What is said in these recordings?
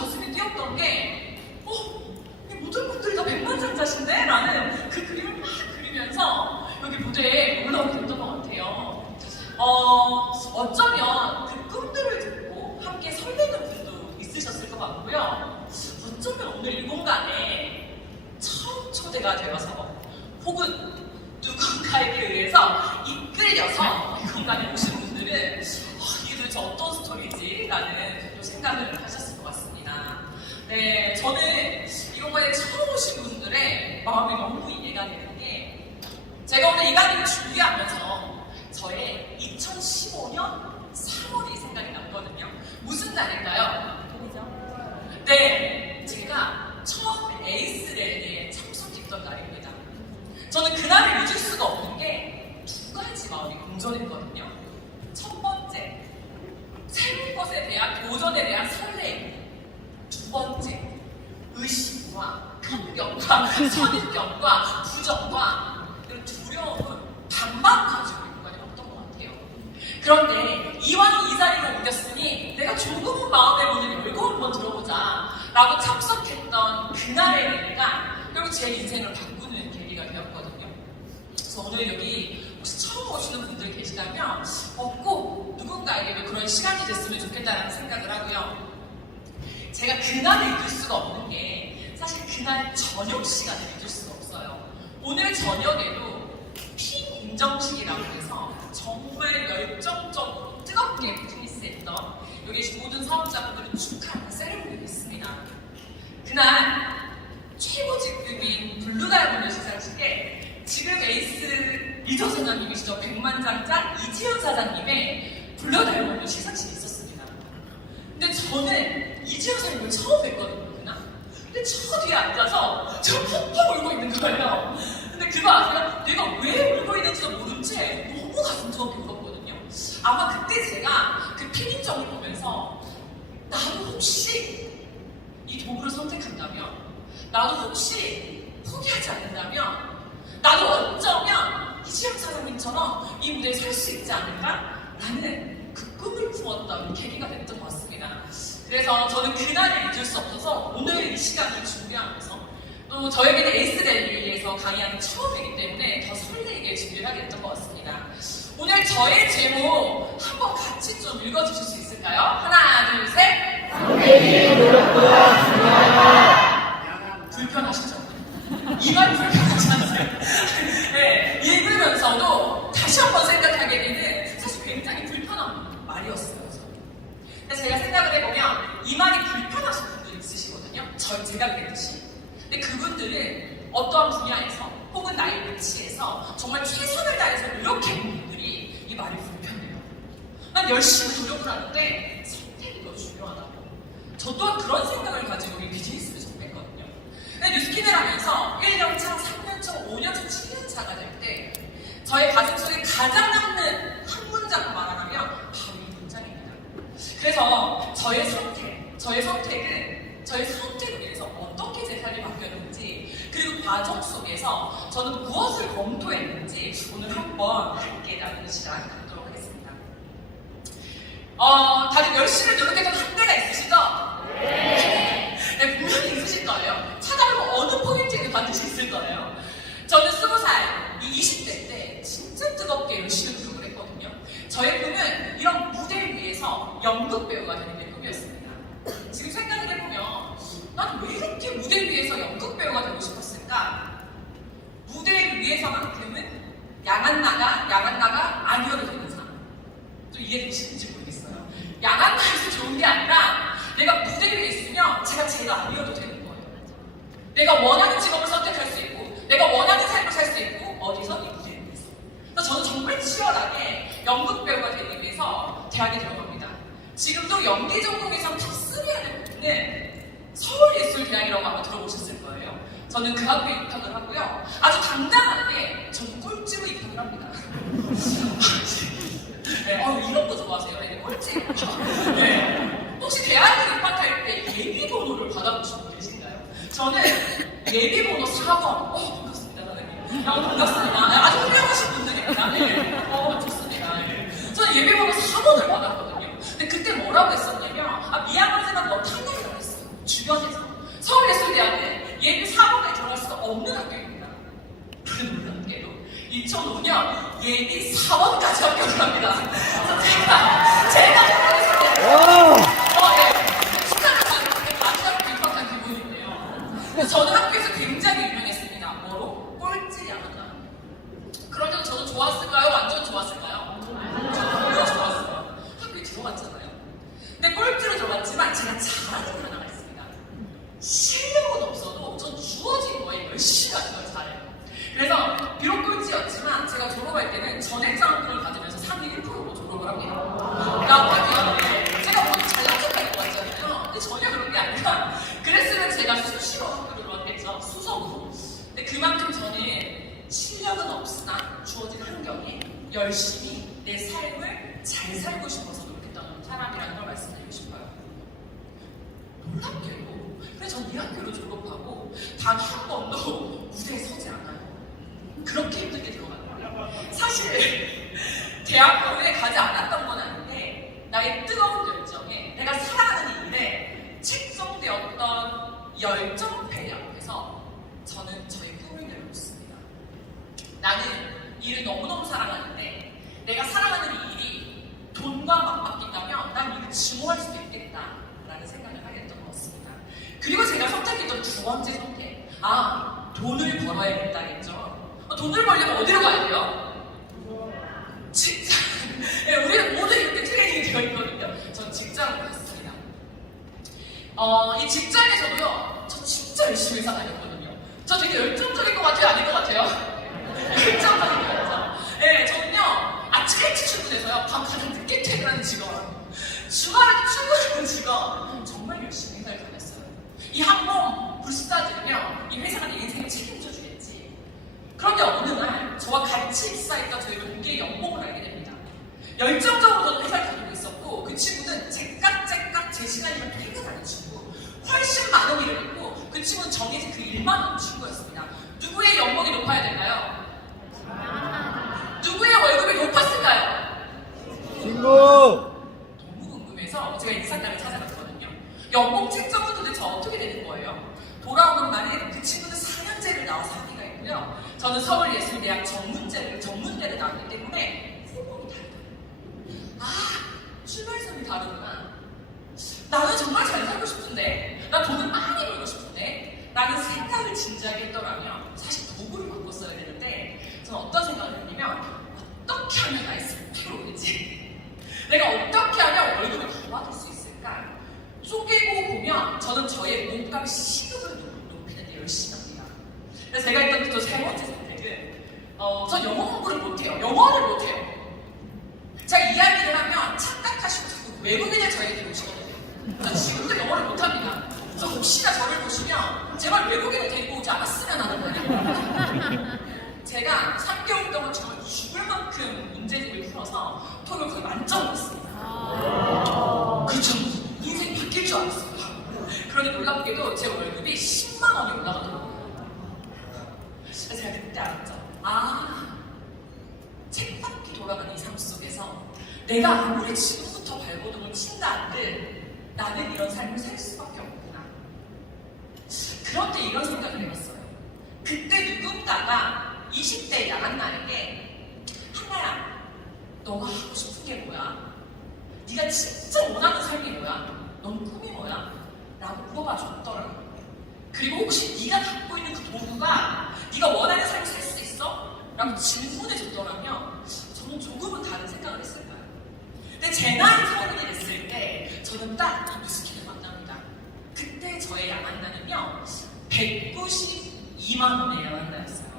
가슴이 뛰었던 게 이 모든 분들이 다 백만장자신데? 라는 그 그림을 막 그리면서 여기 무대에 올라오게 됐던 것 같아요. 어쩌면 그 꿈들을 듣고 함께 설레는 분도 있으셨을 것 같고요. 어쩌면 오늘 이 공간에 처음 초대가 되어서 혹은 누군가에게 의해서 이끌려서 이 공간에 오신 분들은 이게 도대체 어떤 스토리지? 라는 생각을 하셨을 것 같습니다. 네, 저는 이 공간에 처음 오신 분들의 마음이 너무 이해가 되는 게 제가 오늘 이 강의를 준비하면서 저의 2015년 3월이 생각이 났거든요. 무슨 날일까요? 네, 제가 처음 에이스 랠리에 참석했던 날입니다. 저는 그날을 잊을 수가 없는 게 두 가지 마음이 공존했거든요. 첫 번째, 새로운 것에 대한 도전에 대한 설레임. 두 번째, 의심과 편견과 선입견과 부정과 두려움은 반반 가지고 있는 건 어떤 것 같아요. 그런데 이왕 이 자리로 옮겼으니 내가 조금은 마음의 문을 열고 한번 들어보자 라고 참석했던 그날의 계기가 결국 제 인생을 바꾸는 계기가 되었거든요. 그래서 오늘 여기 혹시 처음 오시는 분들 계시다면 꼭 누군가에게 그런 시간이 됐으면 좋겠다는 생각을 하고요. 제가 그날을 잊을 수가 없는 게 사실 그날 저녁 시간을 잊을 수가 없어요. 오늘 저녁에도 핀 인정식이라고 해서 정말 열정적으로 뜨겁게 피니스했던 여기 계신 모든 사업자분들을 축하하는 세레모니가 있습니다. 그날 최고 직급인 블루다이아몬드 시상식에 지금 에이스 리더 사장님이시죠. 백만장자 이지현 사장님의 블루다이아몬드 시상식이 있었습니다. 근데 저는 이지현 사장님을 처음 뵀거든요, 그날. 근데 저 뒤에 앉아서 제가 펑펑 울고 있는 거예요. 근데 그거 아세요? 내가 왜 울고 있는지도 모른 채 너무 가슴 저렇게 울었거든요. 아마 그때 제가 그 피님정을 보면서 나도 혹시 이 도구를 선택한다면, 나도 혹시 포기하지 않는다면, 나도 어쩌면 이지영 사장님처럼 이 무대에 설 수 있지 않을까라는 그 꿈을 품었던 계기가 됐던 것 같습니다. 그래서 저는 그날을 잊을 수 없어서 오늘 이 시간을 준비하면서 또 저에게는 에이스 랠리에서 강의하는 처음이기 때문에 더 설레게 준비를 하게 됐던 것 같습니다. 오늘 저의 제목 한번 같이 좀 읽어주실 수 있을까요? 하나, 둘, 셋. 선생님의 노력보다 중요하다. 불편하시죠? 이 말 불편하지 않으세요? 네, 읽으면서도 다시 한번 생각하게 되는 사실 굉장히 불편한 말이었어요. 그래서 제가 생각을 해보면 이 말이 불편하신 분들이 있으시거든요. 제가 그랬듯이. 근데 그분들은 어떠한 분야에서 혹은 나의 위치에서 정말 최선을 다해서 노력해본 분들이 이 말이 불편해요. 난 열심히 노력을 하는데 선택이 더 중요하다고. 저 또한 그런 생각을 가지고 이 비즈니스를 접했거든요. 근데 뉴스킨을 하면서 1년차, 3년차, 5년차, 7년차가 될 때 저의 가슴속에 가장 남는 한 문장을 말하자면 바로 이 문장입니다. 그래서 저의 선택을 위해서 어떻게 제 삶이 바뀌었는지, 그리고 과정 속에서 저는 무엇을 검토했는지 오늘 한번 함께 나누는 시간 갖도록 하겠습니다. 다들 열심히 노력했던 한때가 있으시죠? 네, 분명히 있으실 거예요. 찾아보면 어느 포인트에도 반드시 있을 거예요. 저는 20살, 20대 때 진짜 뜨겁게 열심히 노력을 했거든요. 저의 꿈은 이런 무대를 위해서 연극 배우가 되는 게 꿈이었습니다. 지금 생각을 해보면 난 왜 이렇게 무대를 위해서 연극 배우가 되고 싶었을까? 무대를 위해서만큼은 야간나가 아니어도 되는 사람. 좀 이해되시는지 모르겠어요. 야간나에서 좋은 게 아니라 내가 무대 위에 있으면 제가 아니어도 되는 거예요. 내가 원하는 직업을 선택할 수 있고, 내가 원하는 삶을 살 수 있고, 어디서? 이 무대 위에서. 그래서 저는 정말 치열하게 연극 배우가 되기 위해서 대학에 들어갑니다. 지금도 연기 전공에서 탑3 하는 부분은 서울예술대학이라고 아마 들어보셨을 거예요. 저는 그 학교에 입학을 하고요. 아주 당당하게 저는 꼴찌로 입학을 합니다. 네, 이런 거 좋아하세요? 네, 꼴찌. 네. 혹시 대학을 입학할 때 예비번호를 받아보신 분 계신가요? 저는 예비번호 4번. 반갑습니다, 선생님. 반갑습니다. 아주 훌륭하신 분들입니다. 네. 좋습니다. 네. 저는 예비번호 4번을 받았거든요. 근데 그때 뭐라고 했었냐면, 미안하지만 너 탄핵이라고 했어요. 없는 학교입니다. 놀랍게도 2005년 예비 4번까지 합격을 합니다. 그래서 제가 졸업했을 때 축하를 받는 마지막 입학한 기분인데요. 근데 저는 학교에서 굉장히 유명했습니다. 뭐로? 꼴찌 야간다. 그런데도 저는 좋았을까요? 완전 좋았을까요? 너무 좋았어요. 학교에 들어갔잖아요. 근데 꼴찌로 들어갔지만 제가 잘하는 게 하나가 있습니다. 실력은 없어도 전 주어진 거에 열심히 하는 걸 잘해요. 그래서 비록 꼴찌였지만 제가 졸업할 때는 전액장학금을 받으면서 상위 1%로 졸업을 합니다. 라고 하기에는 제가 모두 잘난 척할 것 같잖아요. 근데 전혀 그런 게 아니라 그랬으면 제가 수시로 학교를 들어왔겠죠. 수석으로. 근데 그만큼 저는 실력은 없으나 주어진 환경에 열심히 내 삶을 잘 살고 싶어서 노력했던 사람이라는 걸 말씀드리고 싶어요. 놀랍게도 그래서 전 이 학교를 졸업하고 단 한 번도 무대에 서지 않아요. 그렇게 힘들게 들어갔어요. 사실 대학교에 가지 않았던 건 아닌데 나의 뜨거운 열정에 내가 사랑하는 일에 책정되었던 열정 배려 앞에서 저는 저의 꿈을 내려놓습니다. 나는 일을 너무너무 사랑하는데 내가 사랑하는 이 일이 돈과 맞바뀐다면 난 이를 증오할 수도 있겠다라는 생각을 하게 됐던 것 같습니다. 그리고 제가 선택했던 두 번째 선택, 돈을 벌어야겠다겠죠. 돈을 벌려면 어디로 가야 돼요? 직장. 네, 우리는 모두 이렇게 트레이닝이 되어 있거든요. 전 직장으로 갔습니다. 이 직장에서도요, 저 진짜 열심히 회사 다녔거든요. 저 되게 열정적인 것 같아요? 아닌 것 같아요? 열정적인 것 같아요. 네, 저는요, 아침 일찍 출근해서요, 밤 가장 늦게 퇴근하는 직원, 주말에도 출근하는 직원, 정말 열심히 회사를 다녔어요. 이 한 몸 불사지면 이 회사가 내 인생을 책임져 주겠지. 그런데 어느 날 저와 같이 입사했던 저희 동기의 연봉을 알게 됩니다. 열정적으로 저는 회사를 다니고 있었고 그 친구는 째깍째깍 제 시간이면 퇴근하는 친구, 훨씬 많은 일을 했고 그 친구는 정해진 그 일만 하는 친구였습니다. 누구의 연봉이 높아야 될까요? 누구의 월급이 높았을까요? 친구! 너무 궁금해서 제가 인사장을 찾아갔거든요. 연봉 책정은 도대체 어떻게 되는 거예요? 돌아오는 날에 그 친구는 4년제를 나와서 학위가 있고요. 저는 서울예술대학 전문대를 나왔기 때문에 호흡이 다르다. 출발점이 다르구나. 나는 정말 잘 살고 싶은데, 나 돈을 많이 벌고 싶은데 라는 생각을 진지하게 했더라면 사실 도구를 바꿨어야 되는데 저는 어떤 생각을 했냐면 어떻게 하면 나의 스펙을 오르지? 내가 어떻게 하면 월급을 더 받을 수 있을까? 쪼개고 보면 저는 저의 몸값 시급을 높이는 데 열심히 합니다. 그래서 제가 했던 또 세 번째 선택은 전 영어 공부를 못해요. 영어를 못해요. 제가 이야기를 하면 착각하시고 자꾸 외국인을 저에게 데려오시거든요. 저 지금도 영어를 못합니다. 그래서 혹시나 저를 보시면 제발 외국인을 데리고 오지 않았으면 하는 거예요. 제가 3개월 동안 정말 죽을 만큼 문제집을 풀어서 토를 거의 만점을 했습니다. 그렇죠. 인생이 바뀔 줄 알았어요. 그러니 놀랍게도 제 월급이 10만 원이 올라가더라고요. 그래서 제가 그때 알았죠. 책바퀴 돌아가는 이 삶 속에서 내가 아무리 지금부터 발버둥을 친다 한들 나는 이런 삶을 살 수밖에 없구나. 그런데 이런 생각을 해봤어요. 그때 누군가가 20대 야간 나에게 한나야, 너가 하고 싶은 게 뭐야? 네가 진짜 원하는 삶이 뭐야? 넌 꿈이 뭐야? 라고 물어봐 줬더라고요. 그리고 혹시 네가 갖고 있는 그 도구가 네가 원하는 삶을 살 수 있어? 라고 질문해 줬더라면 저는 조금은 다른 생각을 했을 거예요. 근데 제 나이 30이 됐을 때 저는 딱 이 무스키를 만납니다. 그때 저의 야간나는요 192만 원의 야간나였어요.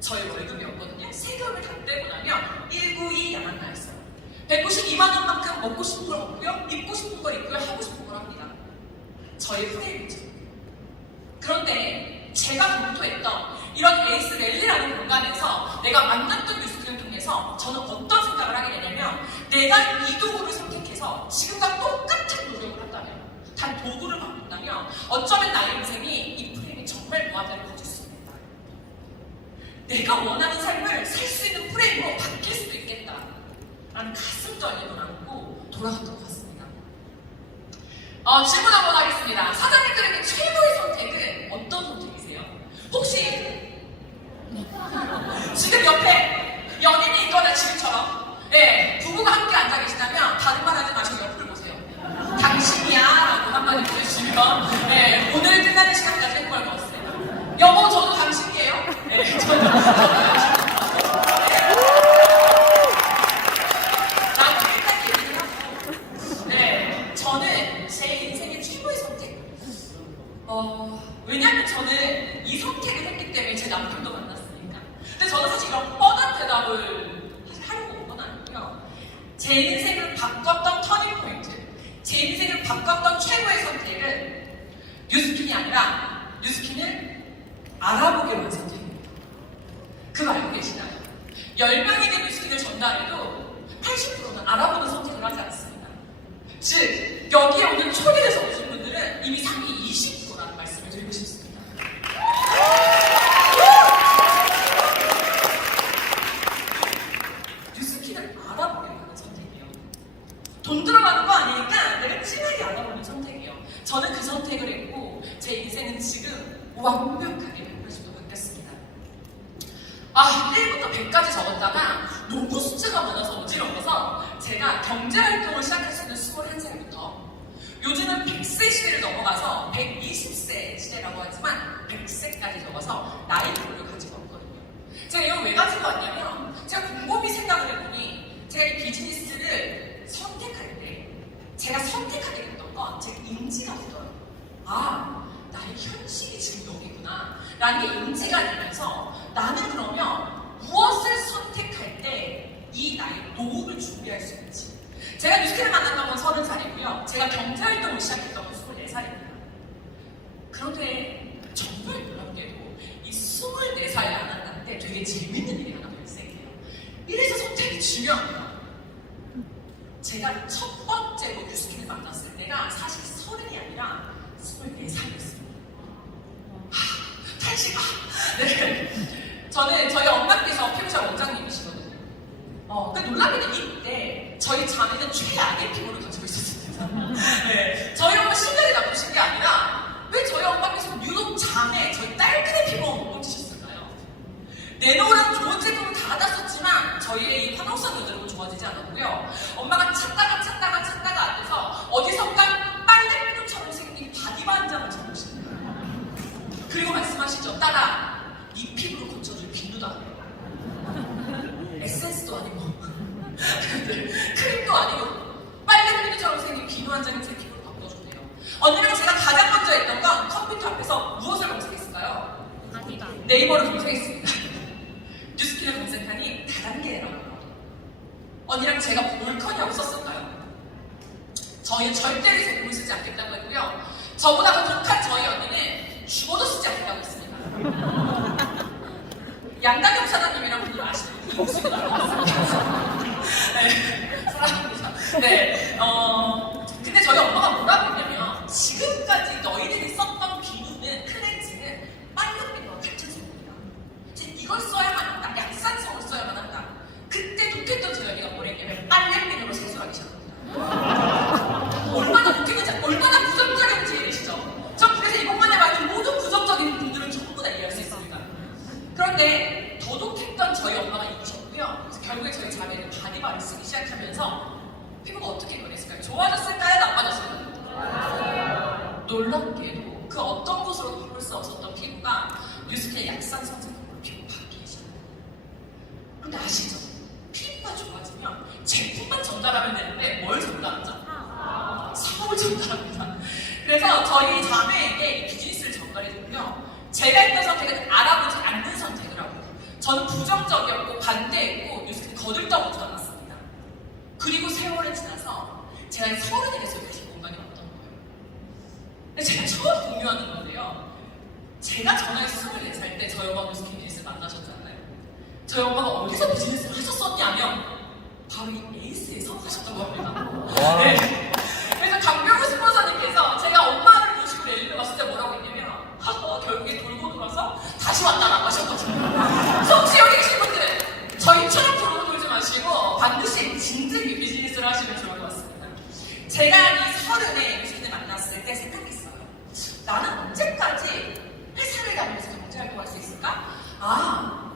저의 월급이었거든요. 세금을 다 떼고 나면 192 야간나였어요. 192만 원만큼 먹고 싶은 걸 먹고요, 입고 싶은 걸 입고요, 하고 싶은 걸 합니다. 저의 프레임이죠. 그런데 제가 검토했던 이런 에이스 랠리라는 공간에서 내가 만났던 뉴스를 통해서 저는 어떤 생각을 하게 되냐면 내가 이 도구를 선택해서 지금과 똑같은 노력을 한다면, 단 도구를 바꾼다면 어쩌면 나의 인생이 이 프레임이 정말 무한대로 커질 수 있겠다. 내가 원하는 삶을 살 수 있는 프레임으로 바뀔 수도 있겠다 라는 가슴 떨림을 안고 돌아갔던 것 같습니다. 질문 한번 하겠습니다. 사장님들에게 최고의 선택은 어떤 선택이세요? 혹시 네, 오늘 끝나는 시간까지 행복할 것 같습니다. 여보, 저도 당신이에요. 네, 저도 당신이에요. 네, 저는 제 인생의 최고의 선택. 왜냐면 저는 이 선택을 했기 때문에 제 남편도 만났으니까. 근데 저는 사실 이런 뻔한 대답을 사실 하려고 온 건 아니고요. 제 인생을 바꿨던 터닝 포인트, 제 인생을 바꿨던 최고의 선택은 뉴스킨이 아니라 뉴스킨을 알아보기로 한 선택입니다. 그거 알고 계시나요? 10명에게 뉴스킨을 전달해도 80%는 알아보는 선택을 하지 않습니다. 즉, 여기에 오늘 초대돼서 오신 분들은 이미 상위 20%라는 말씀을 드리고 싶습니다. 뉴스킨을 알아보기로 하는 선택이에요. 돈 들어가는 거 아니니까 내가 찐하게 알아보는 선택이에요. 저는 그 선택을 했고 제 인생은 지금 완벽하게 180도 바뀌었습니다. 1부터 100까지 적었다가 너무 숫자가 많아서 어지러워서 제가 경제활동을 시작할 수 있는 21살부터 요즘은 100세 시대를 넘어가서 120세 시대라고 하지만 100세까지 적어서 나이표를 가지고 왔거든요. 제가 이걸 왜 가지고 왔냐면 제가 곰곰이 생각을 해보니 제가 이 비즈니스를 선택할 때 제가 선택하게 됐던 건 제 인지가 되더라고요. 나의 현실이 지금 여기구나 라는 게 인지가 되면서 나는 그러면 무엇을 선택할 때 이 나의 노후를 준비할 수 있지. 제가 뉴스킨을 만났던 건 30살이고요. 제가 경제활동을 시작했던 건 24살입니다. 그런데 정말 놀랍게도 이 24살 만났을 때 되게 재밌는 일이 하나 발생해요. 이래서 선택이 중요합니다. 제가 첫 번째로 뉴스킨을 만났을 때가 사실 30이 아니라 24살이었습니다. 네. 저는 저희 엄마께서 피부과 원장님이시거든요. 그 놀랍게도 이때 저희 자매는 최악의 피부를 가지고 있었습니다. 네. 저희 엄마 실력이 나쁘신 게 아니라 왜 저희 엄마께서 유독 자매, 저희 딸들의 피부가 못 고치셨을까요? 내놓으란 좋은 제품을 다 받았었지만 저희의 이 화농성 여드름은 좋아지지 않았고요. 엄마가 찾다가 안 돼서 어디선가 빨래비누처럼 생긴 바디바 한 장을 적으십니다. 그리고 말씀하시죠. 딸아, 이 피부를 고쳐줄 비누다. 에센스도 아니고 크림도 아니고 빨래비누처럼 생긴 비누 한 장을 제 피부로 바꿔준대요. 언니랑 제가 가장 먼저 했던 건 컴퓨터 앞에서 무엇을 검색했을까요? 네이버를 검색했습니다. 뉴스킨을 검색하니 다단계라고. 언니랑 제가 볼컨이 없었을까요? 저희는 절대로 이 제품을 쓰지 않겠다고 했고요. 저보다 더 독한 저희 언니는 죽어도 쓰지 않겠다고 했습니다. 양담영 사장님이랑 분들 아시는 분 이웃이 나왔습니다. 네, 사랑합니다. 네, 근데 저희 엄마가 뭐라고 했냐면 지금까지 너희들이 썼던 비누는 클렌징은 빨간비누와 같은 성분이다. 이걸 써야만 한다. 약산성을 써야만 한다. 그때 독했던 제 언니가 뭐랬냐면 빨래비누로 세수하기 시작합니다. 얼마나 독했는지, 얼마나 부정적인지 이해되시죠? 전 그래서 이것만에 말고 모든 부정적인 분들은 전부 다 이해할 수 있습니다. 그런데 더 독했던 저희 엄마가 이기셨고요. 그래서 결국에 저희 자매는 바디바를 쓰기 시작하면서 피부가 어떻게 변했을까요? 좋아졌을까요? 나빠졌을까요? 놀랍게도 그 어떤 곳으로 바꿀 수 없었던 피부가 뉴스킨의 약산성 제품으로 피부 바뀌기 시작합니다. 그런데 아시죠? 피부가 좋아지면 제품만 전달하면 되는데 뭘 전달하죠? 사업을 전달합니다. 그래서 저희 자매에게 이 비즈니스를 전달해주고요. 제가 했던 선택은 알아보지 않는 선택을 하고 저는 부정적이었고 반대했고 뉴스킨이 거들떠보지도 않았습니다. 그리고 세월이 지나서 제가 30이 돼서 그 공간이 어떤 거예요? 근데 제가 처음 공유하는 건데요. 제가 전에 24살 때 저희 엄마가 뉴스킨 비즈니스를 만나셨잖아요. 저희 엄마가 어디서 비즈니스를 하셨었냐면 바로 이 에이스에서 하셨다고 합니다. 네. 그래서 강병우 스폰서님께서 제가 엄마를 모시고 랠리를 왔을 때 뭐라고 했냐면 결국에 돌고 돌아서 다시 왔다라고 하셨거든요. 그래서 혹시 여기 계신 분들 저희처럼 돌고 돌지 마시고 반드시 진득이 비즈니스를 하시면 좋을 것 같습니다. 제가 이 30에 뉴스킨을 만났을 때 생각했어요. 나는 언제까지 회사를 다니면서 경제활동할 수 있을까? 한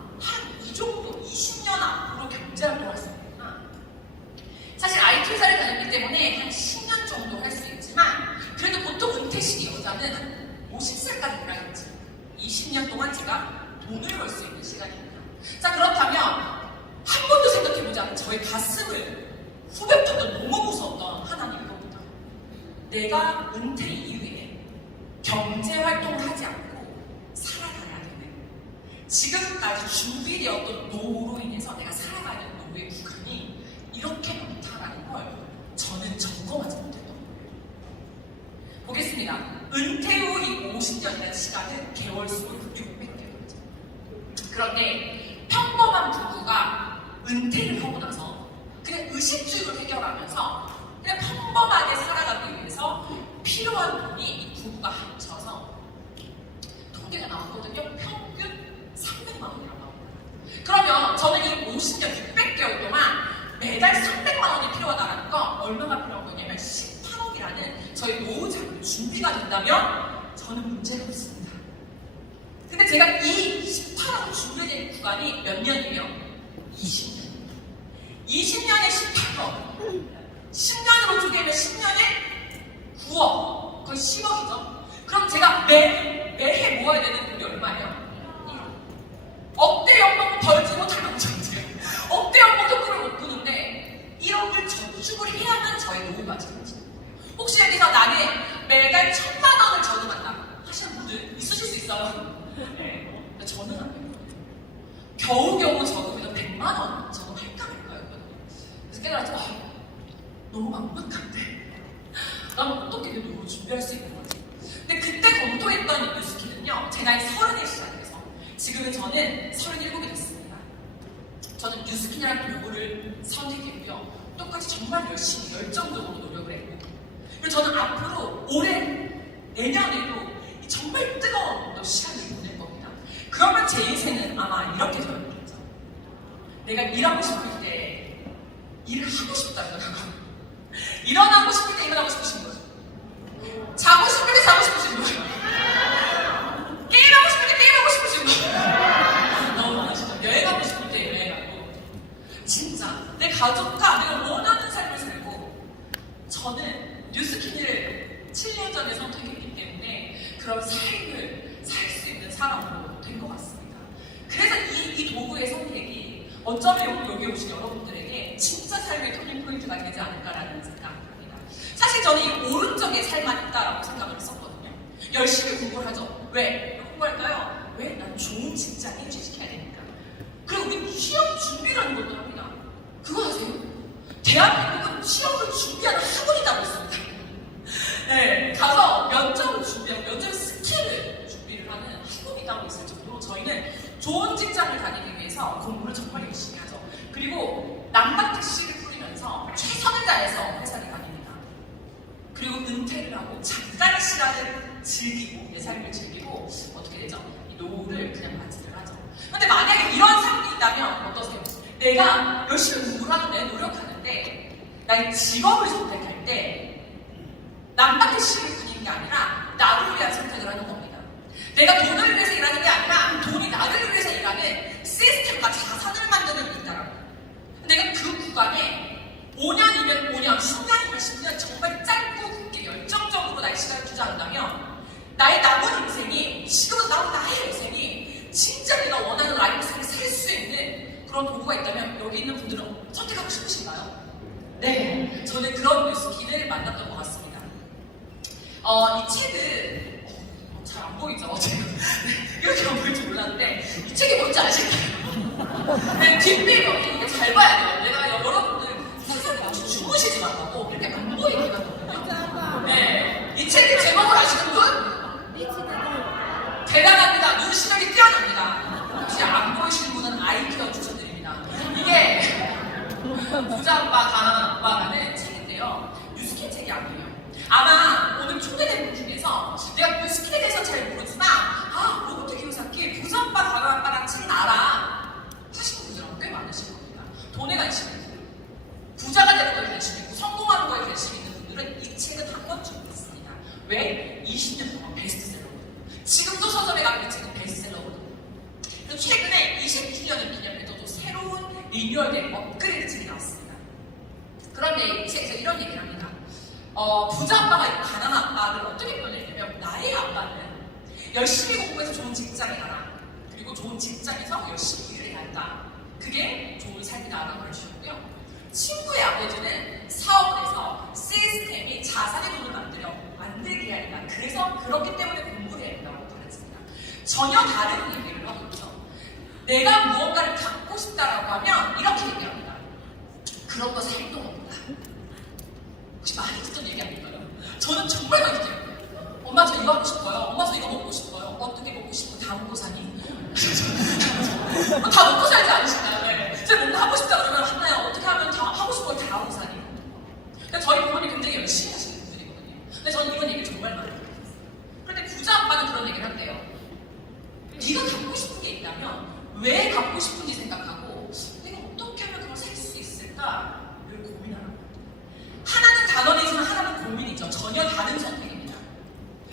이 정도 20년 앞으로 경제활동할 수 있구나. 사실 IT 회사를 다녔기 때문에 한 50살까지 일하겠지. 20년 동안 제가 돈을 벌 수 있는 시간입니다. 자, 그렇다면 한 번도 생각해보지 않은 저의 가슴을 후벼팠던 너무 무서웠던 하나님 이겁니다. 내가 은퇴 이후에 경제활동을 하지 않고 살아가야 되는, 지금까지 준비되었던 노후로 인해서 내가 살아가야 되는 노후의 구간이 이렇게 많다라는 걸 저는 점검하지 못했던 거예요. 보겠습니다. 은퇴 후 이 50년이라는 시간은 개월 수는 600개 되죠. 그런데 평범한 부부가 은퇴를 하고 나서 그냥 의식주를 해결하면서 그냥 평범하게 살아가기 위해서 필요한 돈이 이 부부가 합쳐서 통계가 나왔거든요. 평균 300만 원이라고 합니다. 그러면 저는 이 50년 600개월 동안 매달 300만 원이 필요하다는 거 얼마가 필요한 거냐면 18억이라는 저희 노후 자금 준비가 된다면 저는 문제가 없습니다. 근데 제가 이 18억 준비된 구간이 몇 년이에요? 20년. 20년에 18억. 10년으로 쪼개면 10년에 9억. 거의 10억이죠. 그럼 제가 매해 모아야 되는 돈이 얼마예요? 1억. 억대 연봉 벌지 못하는 문제. 억대 연봉도 꿈을 못 꾸는데 1억을 저축을 해야만 저의 노후가 지금지. 혹시 여기서 나는 매달 1,000만 원을 저금한다 하시는 분들 있으실 수 있어요? 네. 근데 저는 안 돼요. 겨우겨우 저금해도 100만 원 저금할까 말까요? 그래서 깨달았죠. 너무 막막한데. 나는 어떻게 내 노후를 준비할 수 있는 거지? 근데 그때 검토했던 이 뉴스키는요, 제 나이 30에 시작해서 지금은 저는 37이 됐습니다. 저는 뉴스킨이라는 요구를 선택했고요. 똑같이 정말 열심히 열정적으로 노력을 했고, 그리고 저는 앞으로 올해, 내년에도 정말 뜨거운 시간을 보낼 겁니다. 그러면 제 인생은 아마 이렇게 되겠죠. 내가 일하고 싶을 때 일을 하고 싶다는 거예요. 일어나고 싶을 때 일어나고 싶으신 거예요. 자고 싶을 때 자고 싶으신 거예요. 게임하고 싶을 때 게임하고 싶으신 거예요. 너무 많으시죠? 여행하고 싶을 때 여행하고, 진짜 내 가족과 내가 원하는 삶을 살고, 저는 뉴스킨을 7년 전에 선택했기 때문에 그런 삶을 살 수 있는 사람으로 된 것 같습니다. 그래서 이 도구의 선택이 어쩌면 여기 오신 여러분들에게 진짜 삶의 터닝포인트가 되지 않을까라는 생각을 합니다. 사실 저는 이 오른쪽에 삶만 있다라고 생각을 했었거든요. 열심히 공부를 하죠. 왜 공부할까요? 왜? 난 좋은 직장에 취직해야 되니까. 그리고 우리 취업 준비라는 것도 합니다. 그거 아세요? 대한민국은 취업을 준비하는 학원이 나고 있습니다. 네, 가서 면접을 준비하고 면접 스킬을 준비를 하는 학원이 따로 있을 정도로 저희는 좋은 직장을 다니기 위해서 공부를 정말 열심히 하죠. 그리고 남바특식을 뿌리면서 최선을 다해서 회사를 다닙니다. 그리고 은퇴를 하고 잠깐의 시간을 즐기고, 내 삶을 즐기고 어떻게 되죠? 이 노후를 그냥 맞이를 하죠. 근데 만약에 이런 삶이 있다면 어떠세요? 내가 열심히 공부를 하는데, 노력하는데 나의 직업을 선택할 때 남바특식을 그리는 게 아니라 나를 위한 선택을 하는 겁니다. 내가 돈을 위해서 일하는 게 아니라 돈이 나를 위해서 일하는 시스템과 자산을 만드는 게 있다라고. 내가 그 구간에 5년이면 5년, 10년이면 10년 정말 짧고 굵게 열정적으로 나의 시간을 투자한다면 나의 남은 인생이, 지금은 나의 인생이 진짜 내가 원하는 라이프 스타일을 살 수 있는 그런 도구가 있다면 여기 있는 분들은 선택하고 싶으신가요? 네, 저는 그런 뉴스킨을 만났던 것 같습니다. 이 책은 잘 안 보이죠? 제가 이렇게 안 보일 줄 몰랐는데 이 책이 뭔지 아실까요? 네, 뒷배경이 이게 잘 봐야 돼요. 내가 여러분들 혹시 주무시지 말라고 이렇게 안 보이게 해놨거든요. 네, 이 책의 제목을 아시는 분? 대단합니다. 눈 시력이 뛰어납니다. 혹시 안 보이시는 분은 아이케어 추천드립니다. 이게 부자 아빠, 가난한 아빠라는 책인데요. 뉴스킨 책이 아니에요. 아마 오늘 초대된 분 중에서 내가 뉴스킨에 대해서 잘 모르지만 로버트 키요사키 부자 아빠, 가난한 아빠라는 책은 알아 하시는 분들은 꽤 많으실 겁니다. 돈에 관심 있고 부자가 되는 거에 관심 있고 성공하는 거에 관심 있는 분들은 이 책은 한 번쯤 있습니다. 왜? 20년 동안 베스트셀러거든요. 지금도 서점에 가면 이 책은 베스트셀러거든요. 그리고 최근에 20주년을 기념해서 또 새로운 리뉴얼된 업그레이드 책이 나왔습니다. 그런데 이 책에서 이런 얘기를 합니다. 부자 아빠가 있고 가난한 아빠를 어떻게 표현했냐면, 나의 아빠는 열심히 공부해서 좋은 직장에 가라. 그리고 좋은 직장에서 열심히 일을 해야 한다. 그게 좋은 삶이다라고 가르치셨고요. 친구의 아버지는 사업을 해서 시스템이 자산의 돈을 만들게 해야 된다. 그래서 그렇기 때문에 공부를 해야 된다고 가르칩니다. 전혀 다른 얘기를 하고 있죠. 내가 무언가를 갖고 싶다라고 하면 이렇게 얘기합니다. 그런 것은 행동합니다. 혹시 많이 듣던 얘기 아닐까요? 저는 정말 많이 들어요. 엄마 저 이거 하고 싶어요. 엄마 저 이거 먹고 싶어요. 어떻게 먹고 싶어? 다 먹고 사니? 다 먹고 살지 않으신가요? 네. 제가 뭔가 하고 싶다 그러면 한나야 어떻게 하면 다 하고 싶은 걸 다 하고 사니? 그러니까 저희 부모님 굉장히 열심히 하시는 분들이거든요. 근데 저는 이런 얘기를 정말 많이 들었어요. 그런데 부자 아빠는 그런 얘기를 한대요. 네가 갖고 싶은 게 있다면 왜 갖고 싶은지 생각하고 내가 어떻게 하면 그걸 살 수 있을까를 고민하는 거예요. 하나는 단언이지만 하나는 고민이죠. 전혀 다른 선택입니다.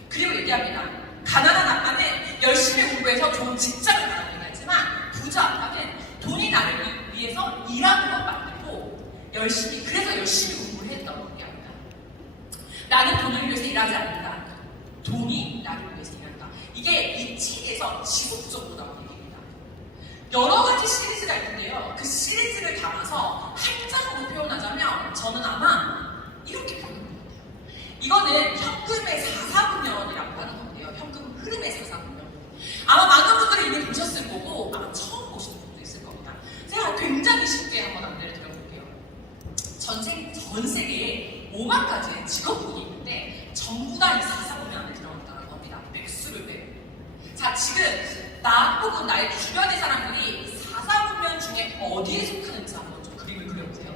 그리고 얘기합니다. 가난한 아빠는 열심히 공부해서 좋은 직장을 가지고 있지만 부자 아빠는 돈이 나를 위해서 일하는 걸 만들고 그래서 열심히 공부를 했다고 얘기합니다. 나는 돈을 위해서 일하지 않는다. 돈이 나를 위해서 일한다. 이게 이 책에서 지속적으로 나오는 얘기입니다. 여러 가지 시리즈가 있는데요. 그 시리즈를 담아서 한 장으로 표현하자면 저는 아마 이렇게 표현합니다. 이거는 현금의 사사분면이라고 하는 건데요. 현금 흐름의 사사분면. 아마 많은 분들이 이미 보셨을 거고 아마 처음 보시는 분도 있을 겁니다. 제가 굉장히 쉽게 한번 안내를 드려볼게요. 전 세계에 5만 가지의 직업군이 있는데 전부 다 이 사사분면 안에 들어간다는 겁니다. 백수를 빼고. 자, 지금 나 혹은 나의 주변의 사람들이 사사분면 중에 어디에 속하는지 한번 좀 그림을 그려보세요.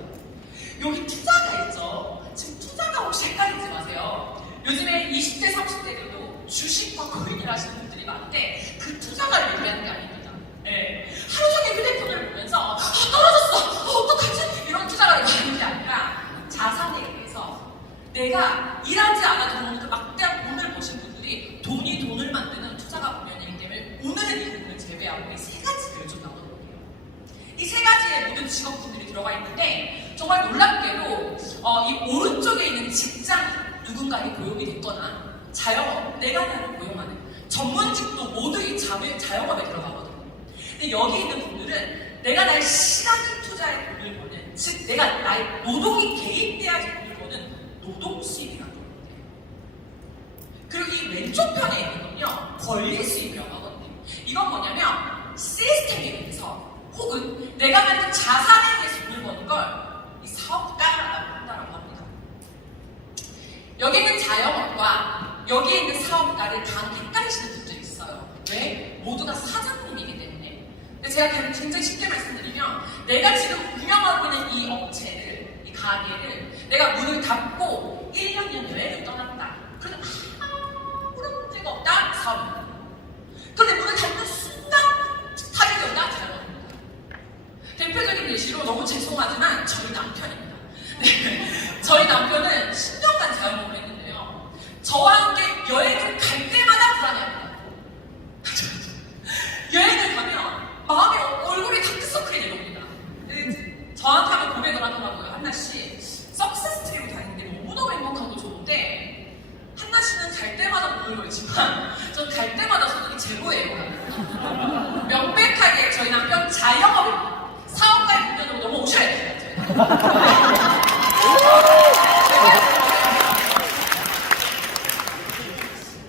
여기 투자가 있죠. 지금 투자가 혹시 헷갈리지 마세요. 요즘에 20대, 30대들도 주식과 코인을 하시는 분들이 많은데 그 투자가 얘기하는 게 아닙니다. 네. 하루 종일 휴대폰을 보면서 떨어졌어! 어떡하지? 이런 투자가 얘기하는 게 아니라 자산에 의해서 내가 일하지 않아도 오늘 막대한 돈을 버신 분들이 돈을 만드는 투자가 분면이기 때문에 오늘은 이 부분을 제외하고 이 세 가지를 좀 나눠볼게요. 이 세 가지의 모든 직업군들이 들어가 있는데 정말 놀랍게도 이 오른쪽에 있는 직장이 누군가에 고용이 됐거나 자영업, 내가 나를 고용하는 전문직도 모두 이 자영업에 들어가거든요. 근데 여기 있는 분들은 내가 나의 시간을 투자해 돈을 버는, 즉 내가 나의 노동이 개입돼야지 돈을 버는 노동 수입이라는 겁니다. 그리고 이 왼쪽 편에 있는 건요, 권리 수입이라고 하거든요. 이건 뭐냐면 시스템에 의해서 혹은 내가 만든 자산에 의해서 돈을 버는 걸 이 사업가라고 한다고 합니다. 여기 있는 자영업과 여기에 있는 사업가를 다 헷갈리시는 분들이 있어요. 왜? 모두가 사장님이기 때문에. 근데 제가 굉장히 쉽게 말씀드리면 내가 지금 운영하고 있는 이 업체를, 이 가게를 내가 문을 닫고 1년 여행을 떠났다. 그런데 아무런 문제가 없다. 사업입니다. 그런데 문을 닫는 순간 하게 된다. 자영업입니다. 대표적인 예시로 너무 죄송하지만 저희 남편입니다. 네. 저희 남편은 10년간 자영업을 했는데요. 저와 함께 여행을 갈 때마다 불안해합니다. 여행을 가면 마음에 얼굴이 다크서클이 내려옵니다. 저한테 한번 고백을 하더라고요. 한나씨, 석세스트리로 다니는데 너무너무 행복하고 좋은데 한나씨는 갈 때마다 돈을 벌지만 전 갈 때마다 소득이 제로예요. 명백하게 저희 남편 자영업입니다. 사업가의 분면으로 넘어오셔야 돼요.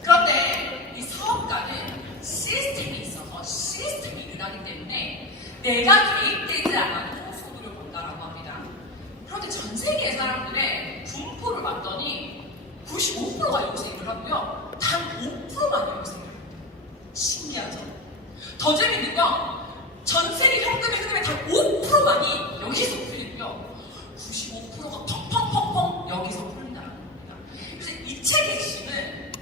그런데 이 사업가는 시스템이 있어서 시스템이 일하기 때문에 내가 개입되지 않아도 소득을 본다라고 합니다. 그런데 전 세계 사람들의 분포를 봤더니 95%가 여기서 일을 하고요. 단 5%만 여기서 일을 합니다. 신기하죠? 더 재밌는 건 전 세계 현금의 흐름의 단 5%만이 여기서 풀리고요. 95%가 펑펑펑펑 여기서 풀린다는 겁니다. 그래서 이 책의 핵심은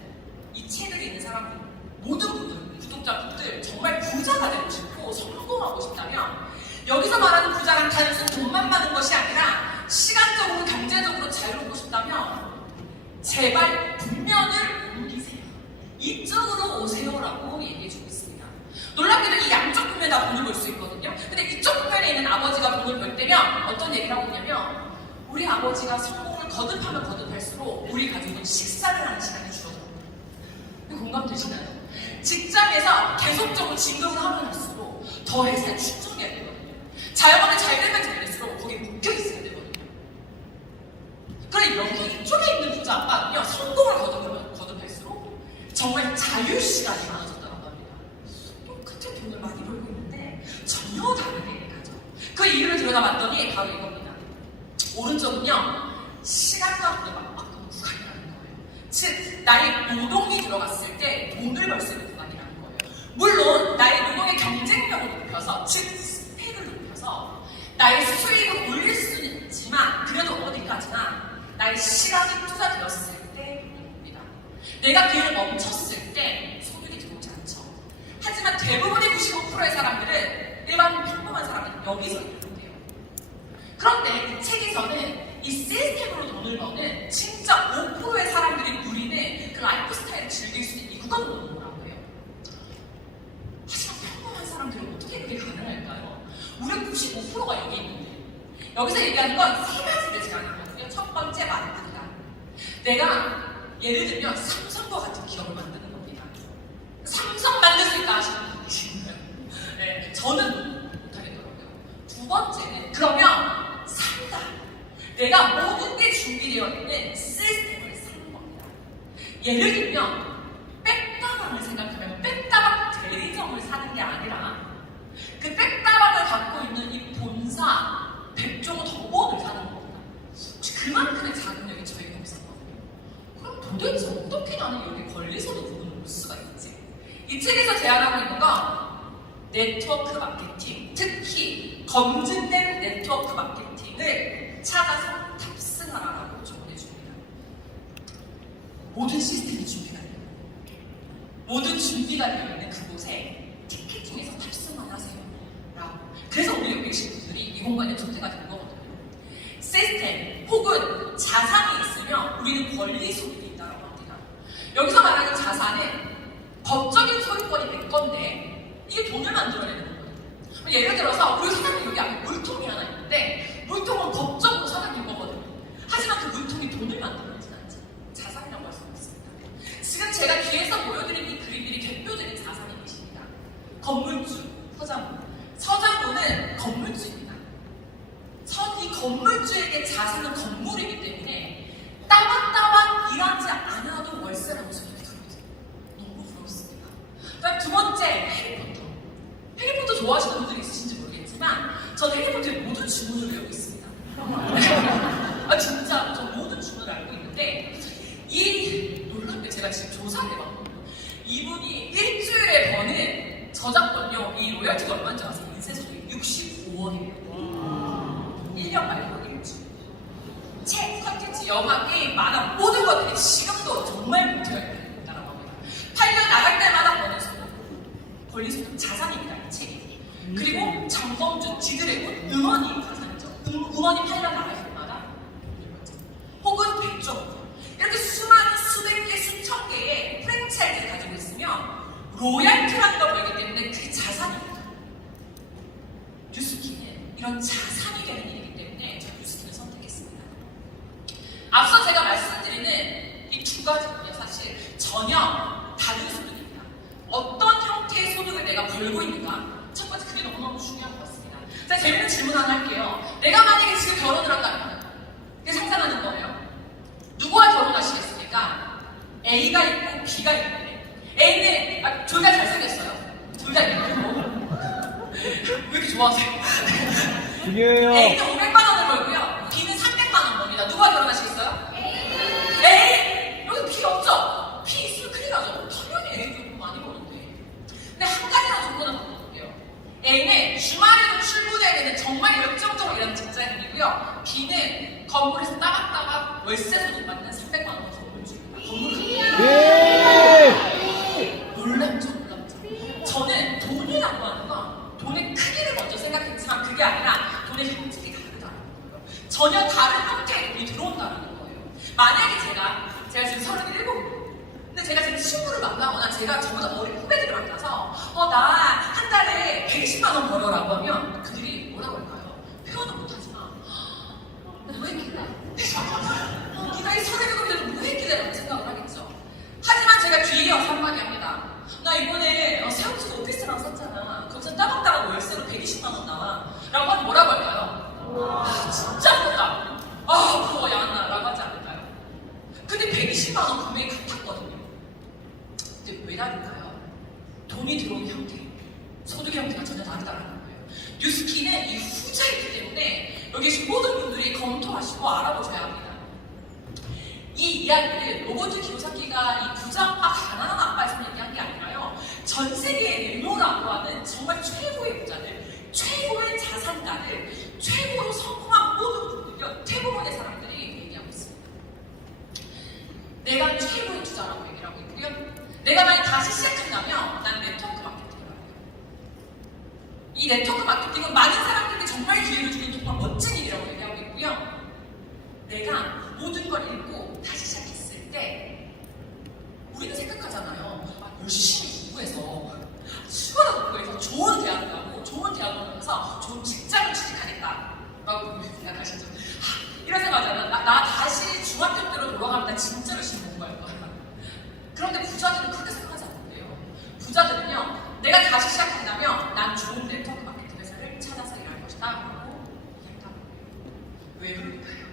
이 책에 있는 사람들, 모든 분들, 구독자분들 정말 부자가 되고 싶고 성공하고 싶다면 여기서 말하는 부자는 단순 돈만 많은 것이 아니라 시간적으로 경제적으로 자유롭고 싶다면 제발 분면을 옮기세요. 이쪽으로 오세요라고 얘기해주고 있습니다. 놀랍게도 이 양쪽 분면에 다 돈을 벌 수 있거든요. 근데 이쪽 분면에 있는 아버지가 돈을 벌 때면 어떤 얘기를 하고 있냐면 우리 아버지가 성공을 거듭하면 거듭할수록 우리 가족은 식사를 하는 시간이 줄어들어요. 공감되시나요? 직장에서 계속적으로 진급을 하면 할수록 더 회사에 충성해야 되거든요. 자영업이 잘 되면 될수록 거기에 묶여 있어야 되거든요. 그래 여기 이쪽에 있는 부자는요 성공을 거듭할수록 정말 자유 시간이 많아졌다고 합니다. 똑같은 돈을 많이 벌고 있는데 전혀 다르게 가죠. 그 이유를 들여다봤더니 바로 이겁니다. 오른쪽은요 시간과 돈의 막막한 구간이라는 거예요. 즉 나의 노동이 들어갔을 때 돈을 벌 수 있는 구간이라는 거예요. 물론 나의 노동의 경쟁력을 높여서 즉 스펙을 높여서 나의 수익을 올릴 수는 있지만 그래도 어디까지나 나의 시간이 투자되었을 때입니다. 내가 그 일을 멈췄을 때 소득이 들어오지 않죠. 하지만 대부분의 95%의 사람들은 일반 평범한 사람은 여기서 일을 해요. 그런데 이 책에서는 이 시스템으로 돈을 버는 진짜 5%의 사람들이 누리는 그 라이프 스타일을 즐길 수 있는 이 구간을 놓는 거라고 해요. 하지만 평범한 사람들은 어떻게 그게 가능할까요? 무려 95%가 여기 있는데 여기서 얘기하는 건 세 가지를 제안하거든요. 첫 번째 만든다. 내가 예를 들면 삼성과 같은 기업을 만드는 겁니다. 삼성 만들 수 있다 하시는 분이 계신가요? 네, 저는 못하겠더라고요. 두 번째는 그러면 산다. 내가 모든 게 준비되어 있는 시스템을 사는 겁니다. 예를 들면 백다방을 생각하면 백다방 대리점을 사는 게 아니라 그 백다방을 갖고 있는 이 본사 100조 덕원을 사는 겁니다. 혹시 그만큼의 자금력이 저희가 없었거든요. 그럼 도대체 어떻게 나는 여기 권리소득 부분을 올 수가 있지? 이 책에서 제안하고 있는 건 네트워크 마케팅, 특히 검증된 네트워크 마케팅을 찾아서 탑승하라고 조언해 줍니다. 모든 시스템이 준비가 되고 모든 준비가 되어 있는 그곳에 티켓 중에서 탑승만 하세요. 라고. 그래서 우리 여기 계신 분들이 이 공간에 존재가 된 거거든요. 시스템 혹은 자산이 있으면 우리는 권리 소득이 있다고 합니다. 여기서 말하는 자산은 법적인 소유권이 될 건데 이게 돈을 만들어내는 거거든요. 예를 들어서 우리 사장님 여기 앞에 물통이 하나 있는데 물통은 법적으로 사장님 거거든요. 하지만 그 물통이 돈을 만들어내진 않죠. 자산이라고 할 수가 있습니다. 지금 제가 뒤에서 보여드린 이 그림들이 대표적인 자산이 계십니다. 건물주, 서장부. 서장부는 건물주입니다. 이 건물주에게 자산은 건물이기 때문에 따박따박 일하지 않아도 월세라고 소득이 들어오죠. 너무 부럽습니다. 그다음 두 번째, 해리포터. 해리포터 좋아하시는 분들이 있으신지 모르겠지만 저는 해리포터의 모든 주문을 외우고 있습니다. 진짜 저 모든 주문을 알고 있는데 이 놀랍게 제가 지금 조사를 해봤거든요. 이분이 일주일에 버는 저작권료 이 로열티가 얼마인지 아세요? 인쇄소득이 65원이에요. 1년 말고 1주. 책, 컨텐츠, 영화, 게임, 만화 모든 것들이 지금도 정말 문제가 있다고 합니다. 8년 나갈 때마다 버는 소득, 권리소득, 자산입니다. 이 책이. 그리고 장범준, 지드래곤, 음원이 자산이죠. 음원이 8년 나갈 때마다 혹은 백조. 이렇게 수많은 수백 개, 수천 개의 프랜차이즈를 가지고 있으면 로얄티라는 걸 벌기 때문에 그게 자산입니다. 뉴스키는 이런 자산이 되는 일이기 때문에 저는 뉴스키를 선택했습니다. 앞서 제가 말씀드리는 이 두 가지는요, 사실 전혀 다른 소득입니다. 어떤 형태의 소득을 내가 벌고 있는가? 첫 번째, 그게 너무너무 중요한 것 같습니다. 자, 재밌는 질문 하나 할게요. 내가 만약에 지금 결혼을 한다면, 이게 상상하는 거예요. 누구와 결혼하시겠습니까? A가 있고 B가 있는데 A는 둘 다 잘생겼어요. 둘 다 있고 왜 이렇게 좋아하세요? 중요해요. A는 500만 원을 벌고요. B는 300만 원 벌니다. 누구와 결혼하시겠어요? A! 여기 B 없죠? B 있으면 큰일 나죠. 당연히 A도 돈 많이 버는데. 근데 한 가지만 조건을 바꿔볼게요. A는 주말에도 출근해야 되는 정말 열정적으로 일하는 직장인이고요. B는 건물에서 따박따박 월세 소득 받는 300만 원 건물주입니다. 건물주입니다. 놀랍죠, 놀랍죠. 저는 돈이라고 하는 건 돈의 크기를 먼저 생각했지만 그게 아니라 돈의 형질이 다르다는 거예요. 전혀 다른 형태의 돈이 들어온다는 거예요. 만약에 제가 지금 37이에요. 근데 제가 제 친구를 만나거나 제가 저보다 어린 후배들을 만나서 나 한 달에 120만 원 벌어라고 하면 그들이 뭐라고 할까요? 표현은 못하지만 뭐 했길래? 네가 이 37인데도 뭐 했길래? 라고 생각을 하겠죠. 하지만 제가 뒤에 이어서 한마디 돈이 들어오는 형태, 소득의 형태가 전혀 다르다는 거예요. 뉴스키는 이 후자이기 때문에 여기 계신 모든 분들이 검토하시고 알아보셔야 합니다. 이 이야기를 로버트 키요사키가 이 부자와 가난한 아빠에서 얘기한 게 아니라요. 전 세계의 네모라고 하는 정말 최고의 부자들, 최고의 자산가들, 최고로 성공한 모든 분들요. 대부분의 사람들이 얘기하고 있습니다. 내가 최고의 투자라고 얘기를 하고 있고요. 내가 만약 다시 시작한다면 난 네트워크 마케팅을 해요. 이 네트워크 마케팅은 많은 사람들에게 정말 기회를 주는 정말 멋진 일이라고 얘기하고 있고요. 내가 모든 걸 잃고 다시 시작했을 때 우리는 생각하잖아요. 열심히 공부해서 수고라도 공부해서 좋은 대학을 가고 좋은 대학을 가면서 좋은 직장을 취직하겠다 라고 생각하시죠. 이런 생각하잖아요. 나 다시 중학교 때로 돌아가면 나 진짜 열심히 공부할 거야. 그런데 부자들은 그렇게 생각하지 않는데요. 부자들은요. 내가 다시 시작한다면 난 좋은 네트워크 마케팅 회사를 찾아서 일할 것이다 라고 얘기합니다. 왜 그럴까요?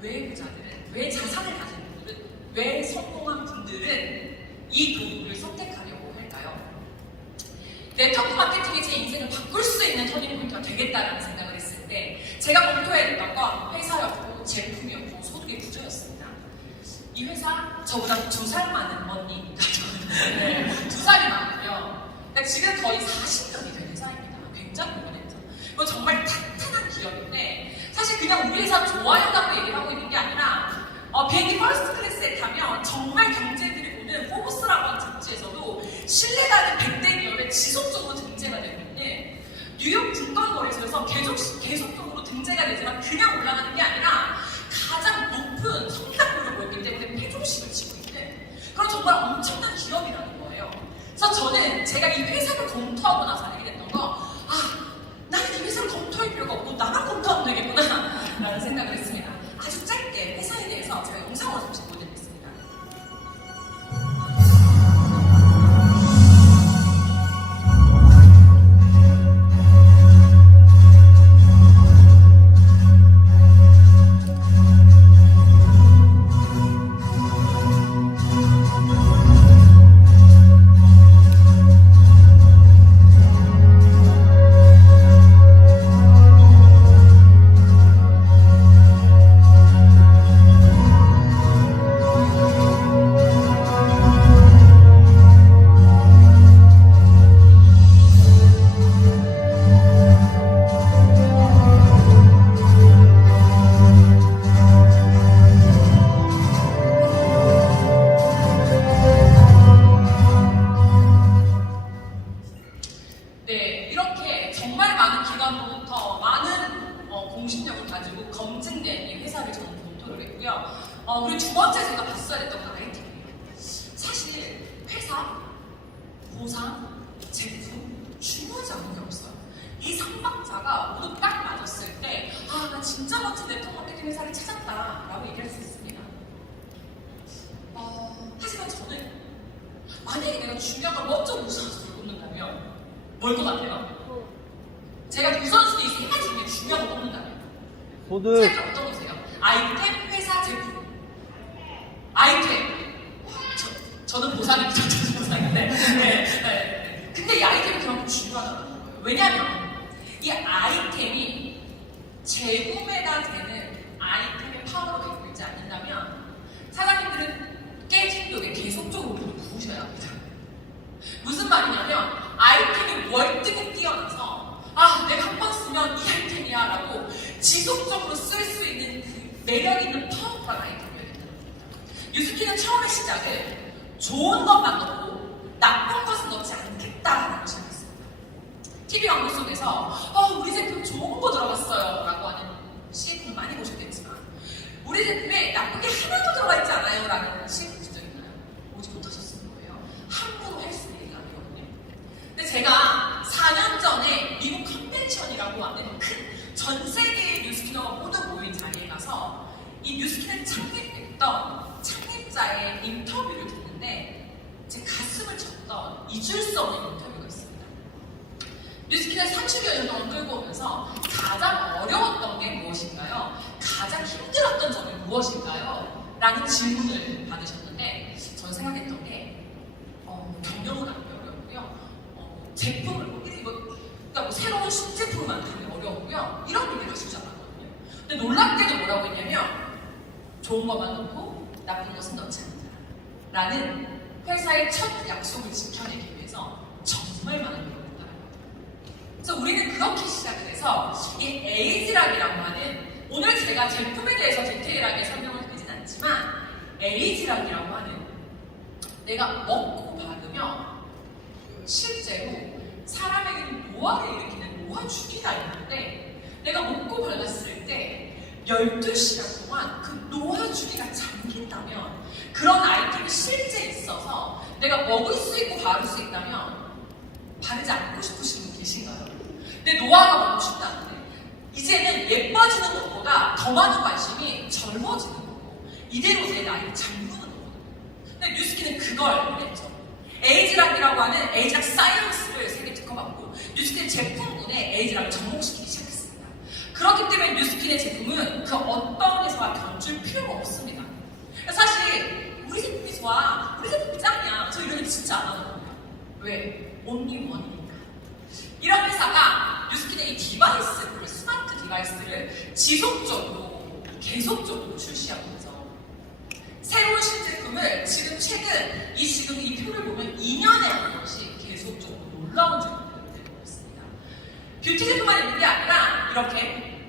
왜 부자들은, 왜 자산을 가진 분들은, 왜 성공한 분들은 이 도구를 선택하려고 할까요? 네트워크 마케팅이 제 인생을 바꿀 수 있는 터닝포인트가 되겠다는 생각을 했을 때 제가 검토해냈던 건 회사였고 제품이었고 소득의 구조였습니다. 이 회사 저보다 2살 많은 언니입니다. 네, 2살이 많고요. 그러니까 지금 거의 40년이 된 회사입니다. 굉장히 오래됐죠. 이거 정말 탄탄한 기업인데 사실 그냥 우리 회사 좋아한다고 얘기를 하고 있는 게 아니라 비행기 퍼스트 클래스에 타면 정말 경제들이 보는 포브스라고 하는 잡지에서도 신뢰가는 100대 기업에 지속적으로 등재가 되고 있는 뉴욕 증권거래소에서 계속적으로 등재가 되지만 그냥 올라가는 게 아니라 가장 높은 성장률을 보였기 때문에 패종식을 치고 있는 그런 정말 엄청난 기업이라는 거예요. 그래서 저는 제가 이 회사를 검토하고 나서 알게 됐던 거 나는 이 회사를 검토할 필요가 없고 나만 검토하면 되겠구나 라는 생각을 했습니다. 아주 짧게 회사에 대해서 제가 영상으로 잠시 보여드리겠습니다. 공신력을 가지고 검증된 이 회사를 저는 검토를 했고요. 그리고 두 번째 제가 봤어야 됐던 건 아이템이에요. 사실 회사, 보상, 제품 중요하지 않은 게 없어요. 이 삼박자가 모두 딱 맞았을 때 나 진짜 멋진 네트워크 마케팅 회사를 찾았다라고 얘기할 수 있습니다. 하지만 저는 만약에 내가 중요한 걸 먼저 우선순위를 꼽는다면 뭘 것 같아요? 제가 우선순위 세 가지 중에 중요한 걸 꼽는다면 소득. 생각 어떤 거세요? 아이템, 회사, 제품. 아이템. 저는 보상입니다. 저는 보상인데. 네. 근데 이 아이템이 그만큼 중요하다는 거예요. 왜냐면 이 아이템이 재구매가 되는 아이템의 파워를 갖고 있지 않는다면 사장님들은 깨진 벽에 계속적으로 돈을 부으셔야 합니다. 무슨 말이냐면 아이템이 월등히 뛰어나서 내가 한 번 쓰면 이 아이템이야 라고 지속적으로 쓸 수 있는 그 매력 있는 파워풀한 아이템이어야 된다는 겁니다. 뉴스키는 처음에 시작을 좋은 것만 넣고 나쁜 것은 넣지 않겠다라고 시작했습니다. TV 광고 속에서 우리 제품 좋은 거 들어갔어요 라고 하는 CF는 많이 보셨겠지만 우리 제품에 나쁜 게 하나도 들어가 있지 않아요 라는 CF 본 적 있나요? 오지 못하셨을 거예요. 함부로 할 수 있는 얘기가 아니거든요. 근데 제가 4년 전에 미국 컨벤션이라고 하는 큰 전 세계의 뉴스키너가 모두 모인 자리에 가서 이 뉴스키는 창립했던 창립자의 인터뷰를 듣는데 제 가슴을 쳤던 잊을 수 없는 인터뷰가 있습니다. 뉴스키는 30여 년 동안 끌고 오면서 가장 어려웠던 게 무엇인가요? 가장 힘들었던 점이 무엇인가요? 라는 질문을 받으셨는데 저는 생각했던 게 경영은 안 어렵고요. 제품을 그러니까 뭐 새로운 신제품을 만드는 게 어려웠고요. 이런 얘기를 하실 줄 알았거든요. 근데 놀랍게도 뭐라고 했냐면 좋은 것만 넣고 나쁜 것은 넣지 않는다 라는 회사의 첫 약속을 지켜내기 위해서 정말 많은 노력을 했다는 거예요. 그래서 우리는 그렇게 시작을 해서 이 에이지락이라고 하는, 오늘 제가 제품에 대해서 디테일하게 설명을 드리진 않지만 에이지락이라고 하는, 내가 먹고 받으면 실제로 사람에게는 노화를 일으키는 노화주기가 있는데, 내가 먹고 발랐을 때 12시간 동안 그 노화주기가 잠긴다면, 그런 아이템이 실제 있어서 내가 먹을 수 있고 바를 수 있다면 바르지 않고 싶으신 분 계신가요? 내 노화가 먹고 싶다는데 이제는 예뻐지는 것보다 더 많은 관심이 젊어지는 거고, 이대로 내 나이를 잠그는 거거든요. 근데 뉴스킨은 그걸 했죠. 에이지락이라고 하는 에이지락 사이언스를 세계 특허받고 뉴스킨 제품군에 에이지락을 접목시키기 시작했습니다. 그렇기 때문에 뉴스킨의 제품은 그 어떤 회사와 견줄 필요가 없습니다. 사실 우리 제품이 좋아, 우리 제품이 짱이야, 저 이런 얘기 진짜 안 하거든요. 왜? 온리 원이니까. 이런 회사가 뉴스킨의 이 디바이스, 스마트 디바이스를 지속적으로 계속적으로 출시하고 있죠. 새로운 신제품을 지금 이 표를 보면 2년에 한 번씩 계속적으로 놀라운 제품들을 내고 있습니다. 뷰티 제품만 있는 게 아니라 이렇게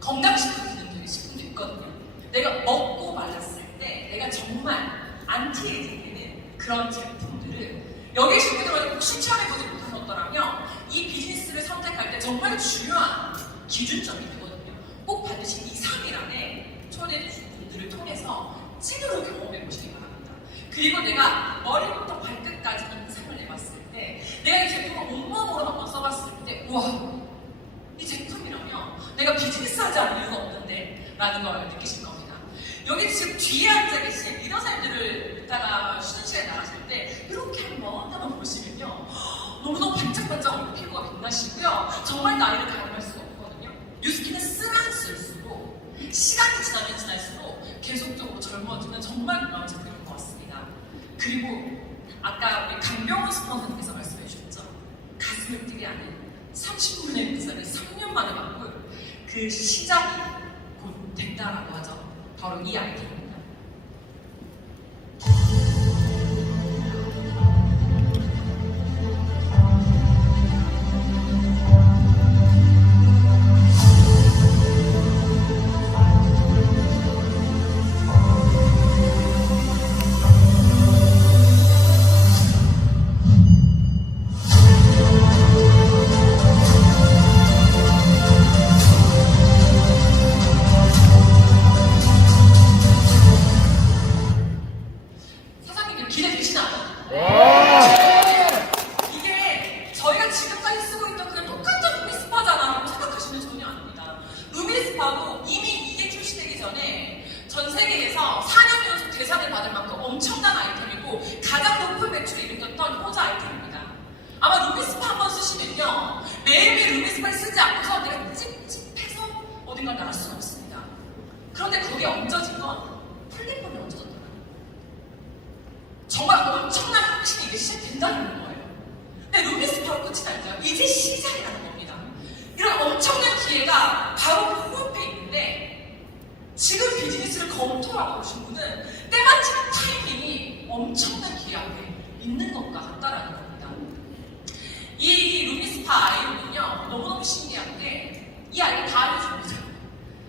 건강식품 기능들이 식품도 있거든요. 내가 먹고 말랐을 때 내가 정말 안티에이징 되는 그런 제품들을 여기 식품들을 꼭 실천해보지 못하셨더라면 이 비즈니스를 선택할 때 정말 중요한 기준점이 되거든요. 꼭 반드시 2, 3일 안에 초대해 주신 분들을 통해서 찐으로 경험해 보시기 바랍니다. 그리고 내가 머리부터 발끝까지 인상을 내봤을 때, 내가 이 제품을 온몸으로 한번 써봤을 때, 우와, 이 제품이라면 내가 비즈니스 하지 않을 이유가 없는데 라는 걸 느끼실 겁니다. 여기 지금 뒤에 앉아 계신 리더사님들을 이따가 쉬는 시간에 나가실 때 이렇게 한번 보시면요, 너무너무 반짝반짝 얼굴 피부가 빛나시고요. 정말 나이를 가늠할 수가 없거든요. 뉴스킨은 쓰면 쓸수록, 시간이 지나면 지날수록 계속적으로 젊어지는 정말 놀라운 제품인 것 같습니다. 그리고 아까 우리 강병원 스폰서님께서 말씀해 주셨죠. 가슴을 뛰게 하는 30분의 미사를 3년 만에 바꾼 그 시작이 곧 된다라고 하죠. 바로 이 아이템입니다. 이게 저희가 지금까지 쓰고 있던 그냥 똑같은 루미스파잖아 생각하시면 전혀 아닙니다. 루미스파도 이미 이게 출시되기 전에 전 세계에서 4년 연속 대상을 받을 만큼 엄청난 아이템이고 가장 높은 매출을 일으켰던 효자 아이템입니다. 아마 루미스파 한번 쓰시면요, 매일매일 루미스파를 쓰지 않고서 내가 찝찝해서 어딘가 나갈 수는 없습니다. 그런데 거기에 얹어진 건 플랫폼에 얹어졌더라고요. 정말 엄청난 혁신이 이게 시작된다는 거예요. 근데 루미스파로 끝이 아니라 이제 시작이라는 겁니다. 이런 엄청난 기회가 바로 코앞에 있는데, 지금 비즈니스를 검토하고 오신 분은 때마침 타이밍이 엄청난 기회 앞에 있는 것과 같다라는 겁니다. 이 루미스파 아이는요, 너무너무 신기한 게 이 아이를 다 알려줍니다.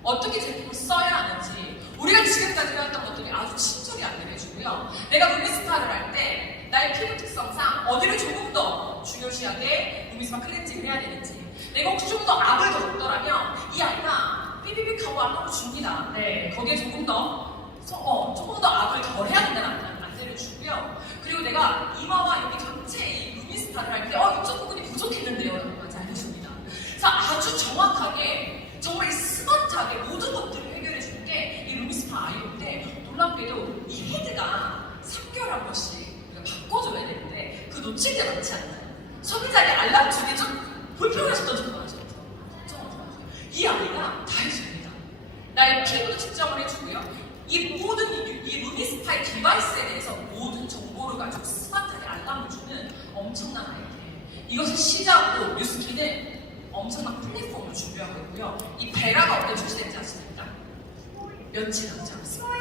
어떻게 제품을 써야 하는지, 우리가 지금까지 해왔던 것들이 아주 친절히 안내를 해주고요. 내가 루미스파를 할 때 나의 피부 특성상 어디를 조금 더 중요시하게 루미스파 클렌징을 해야 되는지, 내가 혹시 조금 더 압을 더 줬더라면 이 아이가 삐비빅 하고 압을 줍니다. 네, 거기에 조금 더 압을 덜 해야 된다는 안내를 주고요. 그리고 내가 이마와 여기 전체에 이 루미스파를 할 때 이쪽 부분이 부족했는데요 라는 것까지 알려줍니다. 그래서 아주 정확하게, 정말 스마트하게 모든 것들을 해결해주는 게 이 루미스파 아이인데, 놀랍게도 이 헤드가 3개월에 한 번씩 바꿔줘야 되는데 그 놓칠 때 많지 않나요? 소비자에게 알람 주기 좀 불편하셨던 적 많으셨죠? 이 아이가 다 해줍니다. 나의 피부도 측정을 해주고요. 이 모든 이 루미스파의 디바이스에 대해서 모든 정보를 가지고 스마트하게 알람을 주는 엄청난 아이템. 이것을 시작으로 뉴스키는 엄청난 플랫폼을 준비하고 있고요. 이 베라가 어떻게 출시된지 아십니까? 며칠 남지 않았습니다.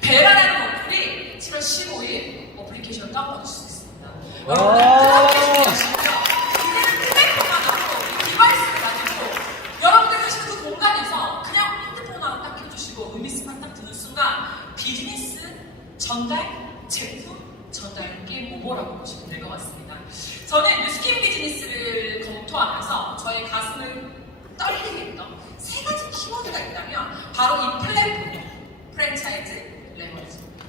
베라라는 어플이 7월 15일 어플리케이션을 다운받을 수 있습니다. 여러분들 플랫폼이 하시고요. 이제는 플랫폼 하나로 디바이스를 가지고 여러분들 사실 그 공간에서 그냥 핸드폰 하나 딱 켜주시고 음이스만 딱 듣는 순간 비즈니스, 전달, 제품, 전달 게임 오버라고 보시면 될 것 같습니다. 저는 뉴스킨 비즈니스를 검토하면서 저의 가슴을 떨리게 했던 세 가지 키워드가 있다면 바로 이 플랫폼, 프랜차이즈, 레버리지입니다.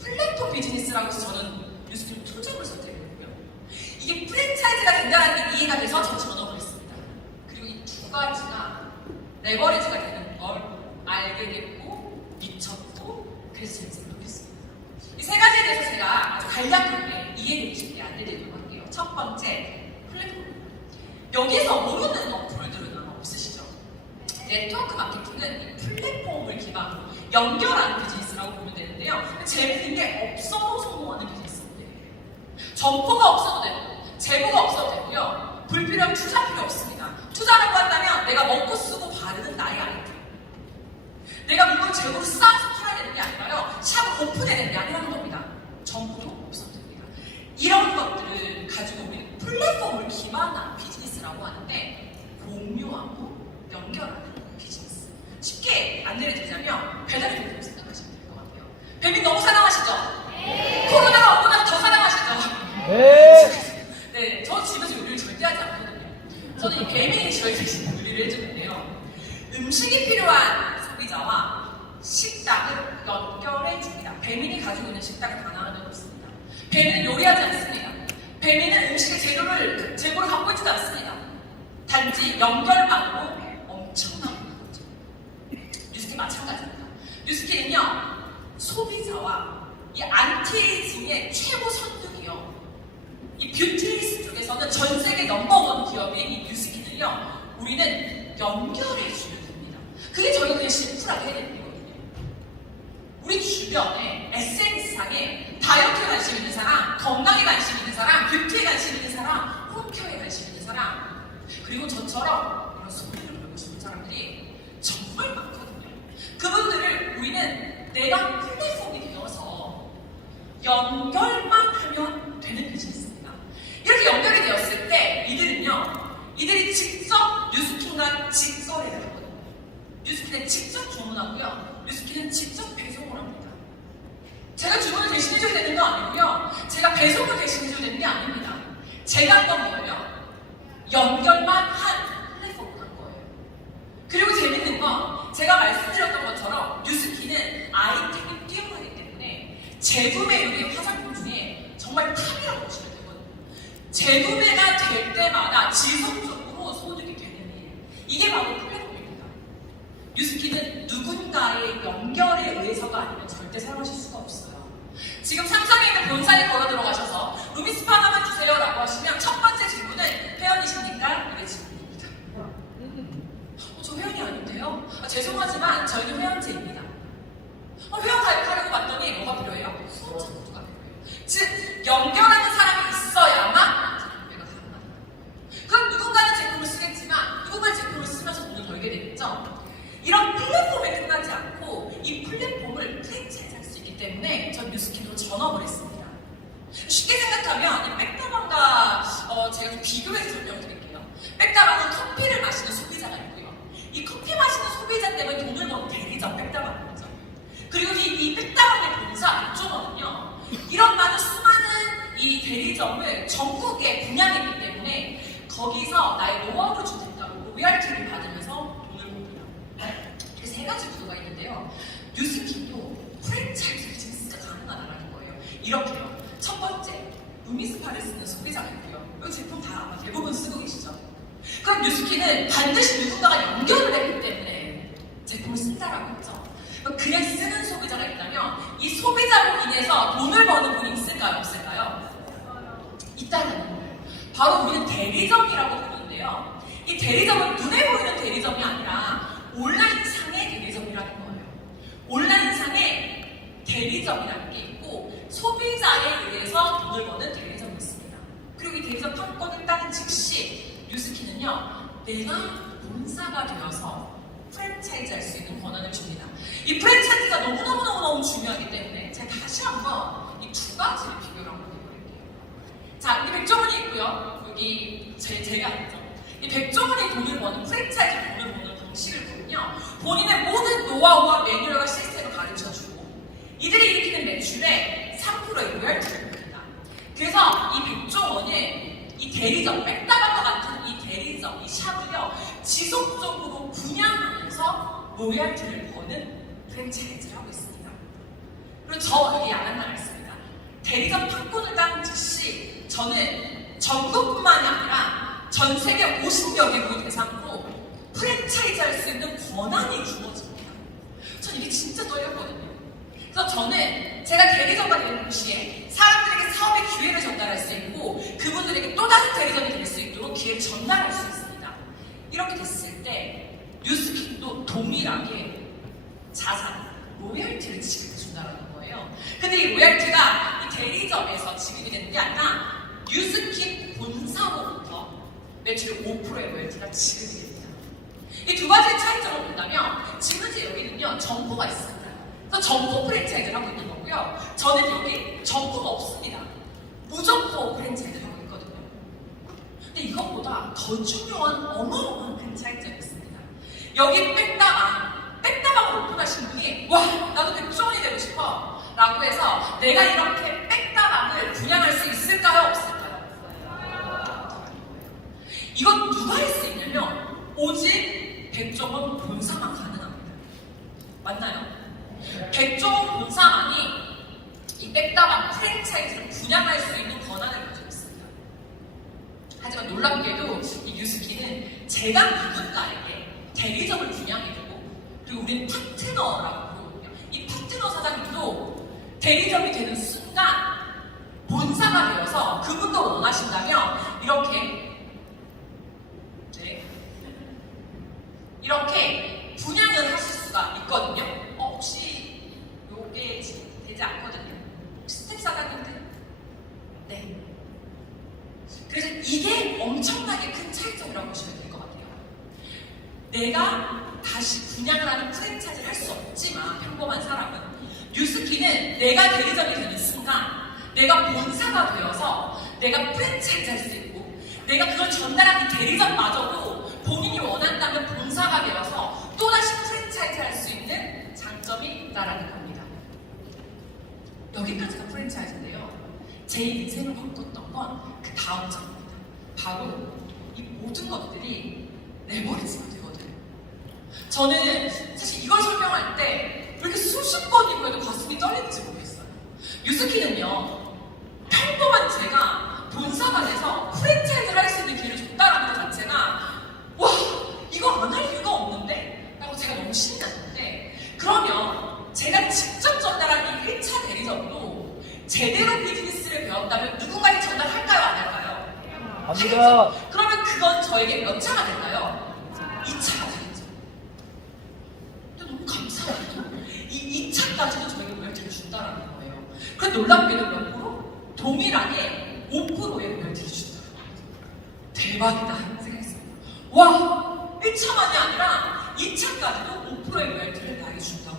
플랫폼 비즈니스라고 해서 저는 뉴스킨 투자를 선택했고요. 이게 프랜차이즈가 된다는 게 이해가 돼서 저는 전업을 했습니다. 그리고 이 두 가지가 레버리지가 되는 걸 알게 됐고 미쳤고 그래서 제가 생각했습니다. 이 세 가지에 대해서 제가 아주 간략하게 이해되기 쉽게 안내드리도록 할게요. 첫 번째, 플랫폼. 여기서 모르는 어플들은 아마 없으시죠? 네트워크 마케팅은 이 플랫폼을 기반으로 연결하는 비즈니스라고 보면 되는데요. 재밌는 게 없어도 성공하는 비즈니스인데 점포가 없어도 되고 재고가 없어도 되고요. 불필요한 투자 필요 없습니다. 투자라고 한다면 내가 먹고 쓰고 바르는 나의 아이템. 내가 물건 재고를 쌓아서 팔아야 되는 게 아니라요. 샵을 오픈해야 되는 게 아니라는 겁니다. 점포도 없어도 됩니다. 이런 것들을 가지고 우리는 플랫폼을 기반한 비즈니스라고 하는데 공유하고 연결하는 비즈니스. 쉽게 안내를 드리자면 배달의 민족 생각하시면 될 것 같아요. 배민 너무 사랑하시죠? 네. 코로나가 오고 나서 더 사랑하시죠? 네. 네, 저 집에서 요리를 절대 하지 않거든요. 저는 이 배민이 저희 대신 요리를 해주는데요. 음식이 필요한 소비자와 식당을 연결해 줍니다. 배민이 가지고 있는 식당은 단 하나도 없습니다. 배민은 요리하지 않습니다. 배민은 음식의 재고를 갖고 있지도 않습니다. 단지 연결만으로 엄청난 거죠. 뉴스킨 마찬가지입니다. 뉴스킨은요, 소비자와 이 안티에이징의 최고 선두기업, 이 뷰티리스 쪽에서는 전 세계 넘버원 기업인 이 뉴스킨을요, 우리는 연결해주는 겁니다. 그게 저희가 그냥 심플하게 해야 되는 거거든요. 우리 주변에 SNS상에 다이어트에 관심 있는 사람, 건강에 관심 있는 사람, 뷰티에 관심 있는 사람, 홈케어에 관심 있는 사람, 그리고 저처럼 이런 소비를 배우고 싶은 사람들이 정말 많거든요. 그분들을 우리는 내가 플랫폼이 되어서 연결만 하면 되는 비즈니스입니다. 이렇게 연결이 되었을 때 이들이 직접 뉴스킨과 직거래를 하거든요. 뉴스킨은 직접 주문하고요. 뉴스킨은 직접 배송을 합니다. 제가 주문을 대신해줘야 되는 거 아니고요. 제가 배송을 대신해줘야 되는 게 아닙니다. 제가 한 건 뭐예요? 연결만 한 플랫폼을 한 거예요. 그리고 재밌는 건 제가 말씀드렸던 것처럼 뉴스킨은 아이템이 뛰어나기 때문에 재구매율이 화장품 중에 정말 탑이라고 보시면 되거든요. 재구매가 될 때마다 지속적으로 소득이 되는 일. 이게 바로 플랫폼입니다. 뉴스킨은 누군가의 연결에 의해서가 아니면 절대 사용하실 수가 없어요. 지금 삼성에 있는 본사에 걸어 들어가셔서 루미스파 하나만 주세요 라고 하시면 첫 번째 질문은 회원이십니까? 이게 질문입니다. 저 회원이 아닌데요? 죄송하지만 저희는 회원제입니다. 회원 가입하려고 봤더니 뭐가 필요해요? 후원자 모두가 필요해요. 즉 연결하는 사람이 있어야만 구매가 가능하다. 그럼 누군가는 제품을 쓰겠지만 누군가는 제품을 쓰면서 돈을 벌게 되겠죠? 이런 플랫폼에 끝나지 않고 이 플랫폼을 프랜차이즈 할 수 있기 때문에 전 뉴스킨으로 전업을 했습니다. 쉽게 생각하면 이 백다방과 제가 좀 비교해서 설명드릴게요. 백다방은 커피를 마시는 소비자가 있고요. 이 커피 마시는 소비자 때문에 돈을 버는 대리점 백다방인 거죠. 그리고 이 백다방의 본사 백종원은요, 이런 많은 수많은 이 대리점을 전국에 분양했기 때문에 거기서 나의 노하우를 준 대가로 로열티를 받으면서 돈을 법니다. 이렇게 세 가지 구도가 있는데요. 뉴스킨도 프랜차이즈 비즈니스가 가능하다는 거예요. 이렇게요. 첫 번째, 루미스파를 쓰는 소비자가 있고요. 이 제품 다 아마 대부분 쓰고 계시죠. 그럼 뉴스킨은 반드시 누군가가 연결을 했기 때문에 제품을 쓴다라고 했죠. 그냥 쓰는 소비자가 있다면 이 소비자로 인해서 돈을 버는 분이 있을까요? 없을까요? 있다는 거예요. 바로 우리는 대리점이라고 부르는데요. 이 대리점은 눈에 보이는 대리점이 아니라 온라인상의 대리점이라는 거예요. 온라인상에 대리점이라는 게 있고 소비자에 의해서 돈을 버는 대리점이 있습니다. 그리고 이 대리점 판권을 저는요, 내가 본사가 되어서 프랜차이즈 할 수 있는 권한을 줍니다. 이 프랜차이즈가 너무너무너무 중요하기 때문에 제가 다시 한번 이 두 가지를 비교를 한번 해볼게요. 자, 여기 백종원이 있고요. 여기 제가 있죠. 이 백종원이 돈을 버는 프랜차이즈 돈을 버는 방식을 보면요. 본인의 모든 노하우와 매뉴얼과 시스템을 가르쳐주고 이들이 일으키는 매출의 3%의 로열티를 봅니다. 그래서 이 백종원은 이 대리점, 백다방과 같은 이 대리점, 이 샵을요, 지속적으로 분양하면서 로열티를 버는 프랜차이즈를 하고 있습니다. 그리고 저 여기 안 한다 했습니다. 대리점 판권을 딴 즉시 저는 전국뿐만이 아니라 전 세계 50여 개국을 대상으로 프랜차이즈 할 수 있는 권한이 주어집니다. 전 이게 진짜 떨렸거든요. 그래서 저는 제가 대리점과 되는 동시에 사람들에게 사업의 기회를 전달할 수 있고 그분들에게 또 다른 대리점이 될 수 있도록 기회를 전달할 수 있습니다. 이렇게 됐을 때 뉴스킥도 동일하게 자산, 로열티를 지급해준다는 거예요. 근데 이 로열티가 이 대리점에서 지급이 되는 게 아니라 뉴스킥 본사로부터 매출의 5%의 로열티가 지급이 됩니다. 이 두 가지의 차이점을 본다면 지금 여기는요, 점포가 있습니다. 그래서 점포 프랜차이즈를 하고 있는 거고요. 저는 여기 점포가 없습니다. 무점포 프랜차이즈를 하고 있거든요. 근데 이것보다 더 중요한 어마어마한 프랜차이즈가 있습니다. 여기 백다방을 오픈하신 분이 와, 나도 백종원이 되고 싶어 라고 해서 내가 이렇게 백다방을 분양할 수 있을까요? 없을까요? 이건 누가 할 수 있냐면 오직 백종원 본사만 가능합니다. 맞나요? 백종원 본사만이 이 백다방 프랜차이즈를 분양할 수 있는 권한을 가지고 있습니다. 하지만 놀랍게도 이 뉴스키는 제가 누군가에게 대리점을 분양해주고 그리고 우리는 파트너라고 부르거든요. 이 파트너 사장님도 대리점이 되는 순간 본사가 되어서 그분도 원하신다면 이렇게 분양을 하실 수가 있거든요. 혹시 요게 되지 않거든요. 스텝 사장님들? 네. 그래서 이게 엄청나게 큰 차이점이라고 보시면 될 것 같아요. 내가 다시 분양을 하는 프랜차이즈를 할 수 없지만 평범한 사람은 뉴스키는 내가 대리점이 되는 순간 내가 본사가 되어서 내가 프랜차이즈 할 수 있고 내가 그걸 전달한 이 대리점마저도 본인이 원한다면 본사가 되어서 또다시 프랜차이즈 할 수 있는 장점이 있다라는 겁니다. 여기까지가 프랜차이즈인데요. 제 인생을 바꿨던 건 그 다음 장입니다. 바로 이 모든 것들이 레버리지가 되거든요. 저는 사실 이걸 설명할 때 왜 이렇게 수십 번이고 해도 가슴이 떨리는지 모르겠어요. 뉴스키는요, 평범한 제가 본사가 돼서 프랜차이즈를 할 수 있는 기회를 줬다라는 것 자체가 와, 이거 안 할 이유가 없는데? 라고 제가 너무 신이 났는데 그러면 제가 직접 전달한 이 1차 대리점도 제대로 비즈니스를 배웠다면 누군가에게 전달할까요? 안 할까요? 합니다. 그러면 그건 저에게 몇 차가 될까요? 2차가 되겠죠. 근데 너무 감사하게도 이 2차까지도 저에게 로열티를 준다라는 거예요. 그런데 놀랍게도 몇 프로? 동일하게 5%의 로열티를 준다는 거예요. 대박이다 생각했어요. 와, 1차만이 아니라 2차까지도 5%의 로열티를 나에게 준다고?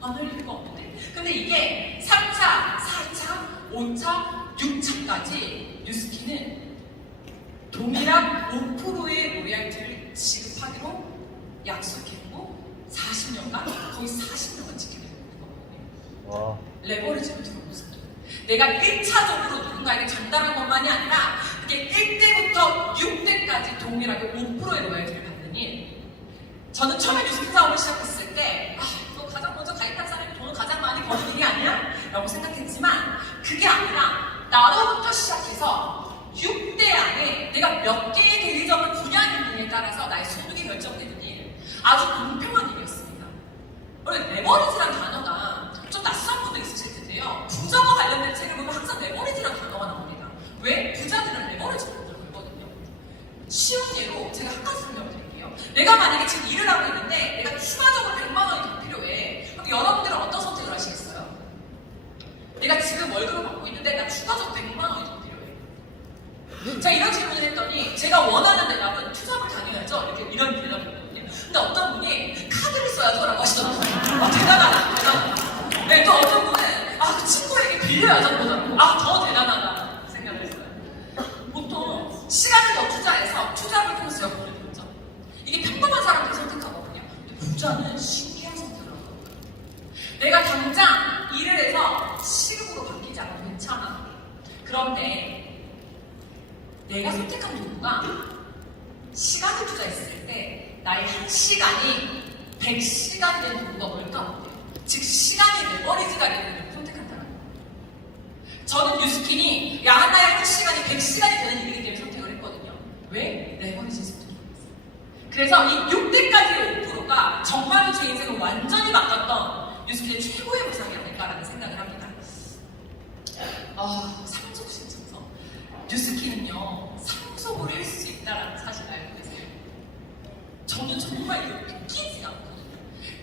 안 할 이유가 없는데. 근데 이게 3차, 4차, 5차, 6차까지 뉴스키는 동일한 5%의 로열티를 지급하기로 약속했고 40년간 거의 40년간 지키게 되는 거거든요. 와. 레버리지를 들어보세요. 내가 1차적으로 누군가에게 전달한 것만이 아니라 이게 1대부터 6대까지 동일하게 5%의 로열티를 받는 일. 저는 처음에 뉴스키 사업을 시작했을 때 이거 가장 먼저 가입한 사람이 돈을 가장 많이 버는 일이 아니야? 라고 생각했지만 그게 아니라 나로부터 시작해서 6대 안에 내가 몇 개의 대리점을 분양했느냐에 따라서 나의 소득이 결정되는 일. 아주 공평한 일이었습니다. 원래 레버리지라는 단어가 좀 낯선 분들 있으실 텐데요. 부자와 관련된 책을 보면 항상 레버리지라는 단어가 나옵니다. 왜? 부자들은 레버리지를 걸거든요. 쉬운 예로 제가 한 가지 설명드릴게요. 내가 만약에 지금 일을 하고 있는데 내가 추가적으로 100만 원이 더 필요해. 그럼 여러분들은 어떤 선택을 하시겠어요? 내가 지금 월급을 받고 있는데 나 추가적으로 100만 원이 더 필요해. 제가 이런 질문을 했더니 제가 원하는 대답은 투자 내가 선택한 도구가 시간을 투자했을 때 나의 1시간이 100시간이 된 도구가 뭘까 어때요? 즉 시간이 레버리지가 되는 걸 선택한다는 거예요. 저는 뉴스킨이 야한 나의 1시간이 100시간이 되는 일이기 때문에 선택을 했거든요. 왜? 레버리지 선택을 했어요. 그래서 이 6대까지의 5%가 정말로 제 인생을 완전히 바꿨던 뉴스킨의 최고의 보상이 아닐까라는 생각을 합니다. 상속 신청서. 뉴스킨은요, 상속을 할 수 있다는 사실 알고 계세요? 저는 정말 이거 믿기지 않거든요.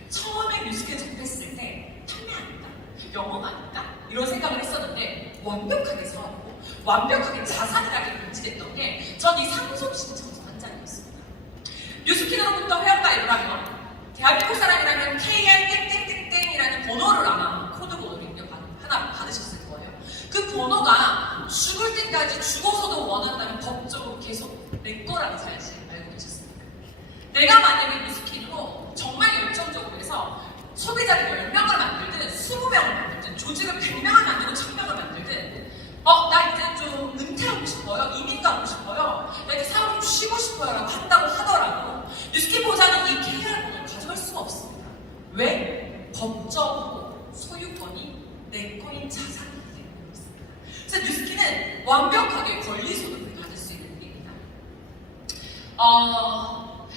처음에 뉴스킨 접했을 때 판매 아닐까? 영업 아닐까? 이런 생각을 했었는데 완벽하게 사왔고 완벽하게 자산이라게 인지됐던 게 전 이 상속 신청서 한 장이었습니다. 뉴스킨으로부터 회원가입을 하면 대한민국 사람이라면 KR 땡땡땡땡이라는 번호를 아마 코드 번호를 하나 받으셨을 거예요. 그 번호가 죽을 때까지 죽어서도 원한다면 법적으로 계속 내 거라는 사실 알고 계셨습니까? 내가 만약에 뉴스킨으로 정말 열정적으로 해서 소비자를 10명을 만들든 20명을 만들든 조직을 100명을 만들고 1000명을 만들든 나 이제 좀 은퇴하고 싶어요. 이민 가고 싶어요. 나 이제 사업 좀 쉬고 싶어요. 라고 한다고 하더라도 뉴스킨 보장은 이 KR번호를 가져갈 수가 없습니다. 왜? 법적으로 소유권이 내 거인 자산이기 때문에 그렇습니다. 그래서 뉴스킨은 완벽하게 권리소득을 받을 수 있는 일입니다.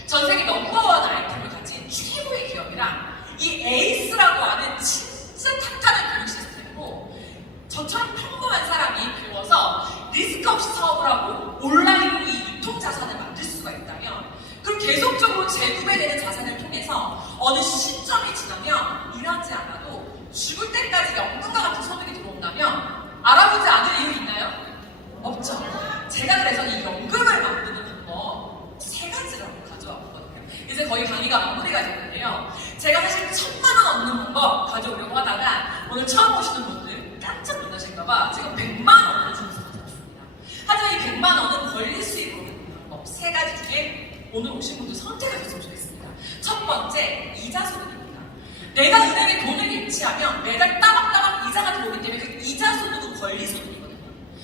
전 세계 넘버원 아이템을 가진 최고의 기업이랑 이 에이스라고 하는 진짜 탄탄한 교육 시스템으로 저처럼 평범한 사람이 배워서 리스크 없이 사업을 하고 온라인으로 이 유통 자산을 만들 수가 있다면 그리고 계속적으로 재구매되는 자산을 통해서 어느 시점이 지나면 일하지 않아도 죽을 때까지 연금과 같은 소득이 들어온다면 알아보지 않을 이유 있나요? 없죠. 제가 그래서 이 연금을 만드는 방법 3가지를 한번 가져왔거든요. 이제 거의 강의가 마무리가 됐는데요. 제가 사실 1000만 원 얻는 방법 가져오려고 하다가 오늘 처음 오시는 분들 깜짝 놀라실까봐 제가 100만 원을 주면서 가져왔습니다. 하지만 이 100만 원은 권리 수익으로 얻는 방법 3가지 중에 오늘 오신 분들 선택하셨으면 좋겠습니다. 첫 번째, 이자 소득입니다. 내가 은행에 돈을 입치하면 매달 따박따박 이자가 들어오기 때문에 그 이자 소득은 권리 소득이거든요.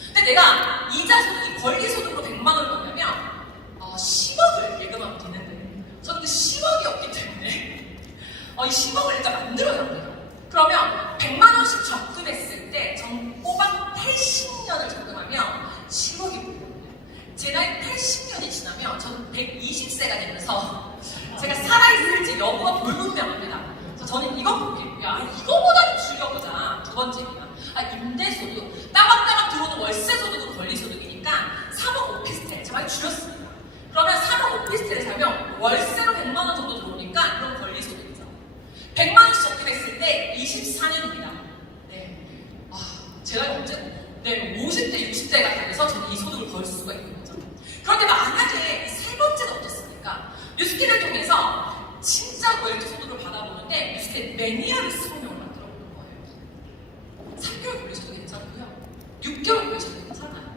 근데 내가 이자 소득이 권리 소득으로 100만 원을 벌려면 10억을 예금하면 되는데 저는 그 10억이 없기 때문에 이 10억을 일단 만들어야 합니다. 그러면 100만 원씩 적금했을 때 전 꼬박 80년을 적금하면 10억이 보이거든요. 제 나이 80년이 지나면 저는 120세가 되면서 제가 살아있을지 여부가 불분명합니다. 그래서 저는 이거 볼게요. 이거보다 좀 줄여보자. 두 번째입니다. 임대소득. 따박따박 들어오는 월세소득은 권리소득이니까 3억 오피스텔. 제가 많이 줄였습니다. 그러면 3억 오피스텔에 살면 월세로 100만 원 정도 들어오니까 그런 권리소득이죠. 100만 원씩 적금했을 때 24년입니다. 네. 제가 언제? 네, 50대, 60대가 되면서 저는 이 소득을 벌 수가 있는 거죠. 그런데 만약에 세 번째는 어떻습니까? 뉴스킨을 통해서 진짜 월드 소득을 받아보는데 뉴스킨 매니아리스 성명을 만들어 보는 거예요. 3개월 걸리셔도 괜찮고요. 6개월 걸리셔도 괜찮아요.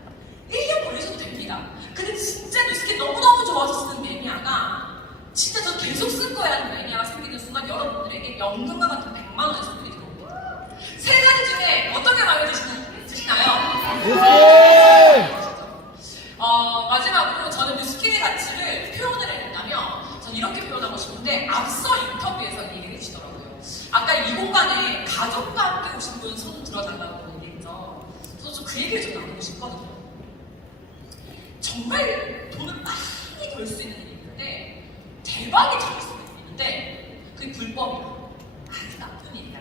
1년 걸리셔도 됩니다. 근데 진짜 뉴스킨 너무너무 좋아서 쓰는 매니아가 진짜 저 계속 쓸 거야 하는 매니아가 생기는 순간 여러분들에게 연금과 같은 100만 원의 소득이 들어옵니다. 3가지 중에 어떤 게 마음에 드시나요? 마지막으로 저는 뉴스킨의 가치를 표현을 해낸다면 전 이렇게 표현하고 싶은데 앞서 인터뷰에서 얘기해 주시더라고요. 아까 이 공간에 가족과 함께 오신 분 손 들어달라고 얘기했죠. 저도 그 얘기를 좀 나누고 싶거든요. 정말 돈을 많이 벌 수 있는 일이 있는데 대박이 터질 수 있는 일이 있는데 그게 불법이야. 아주 나쁜 일이야.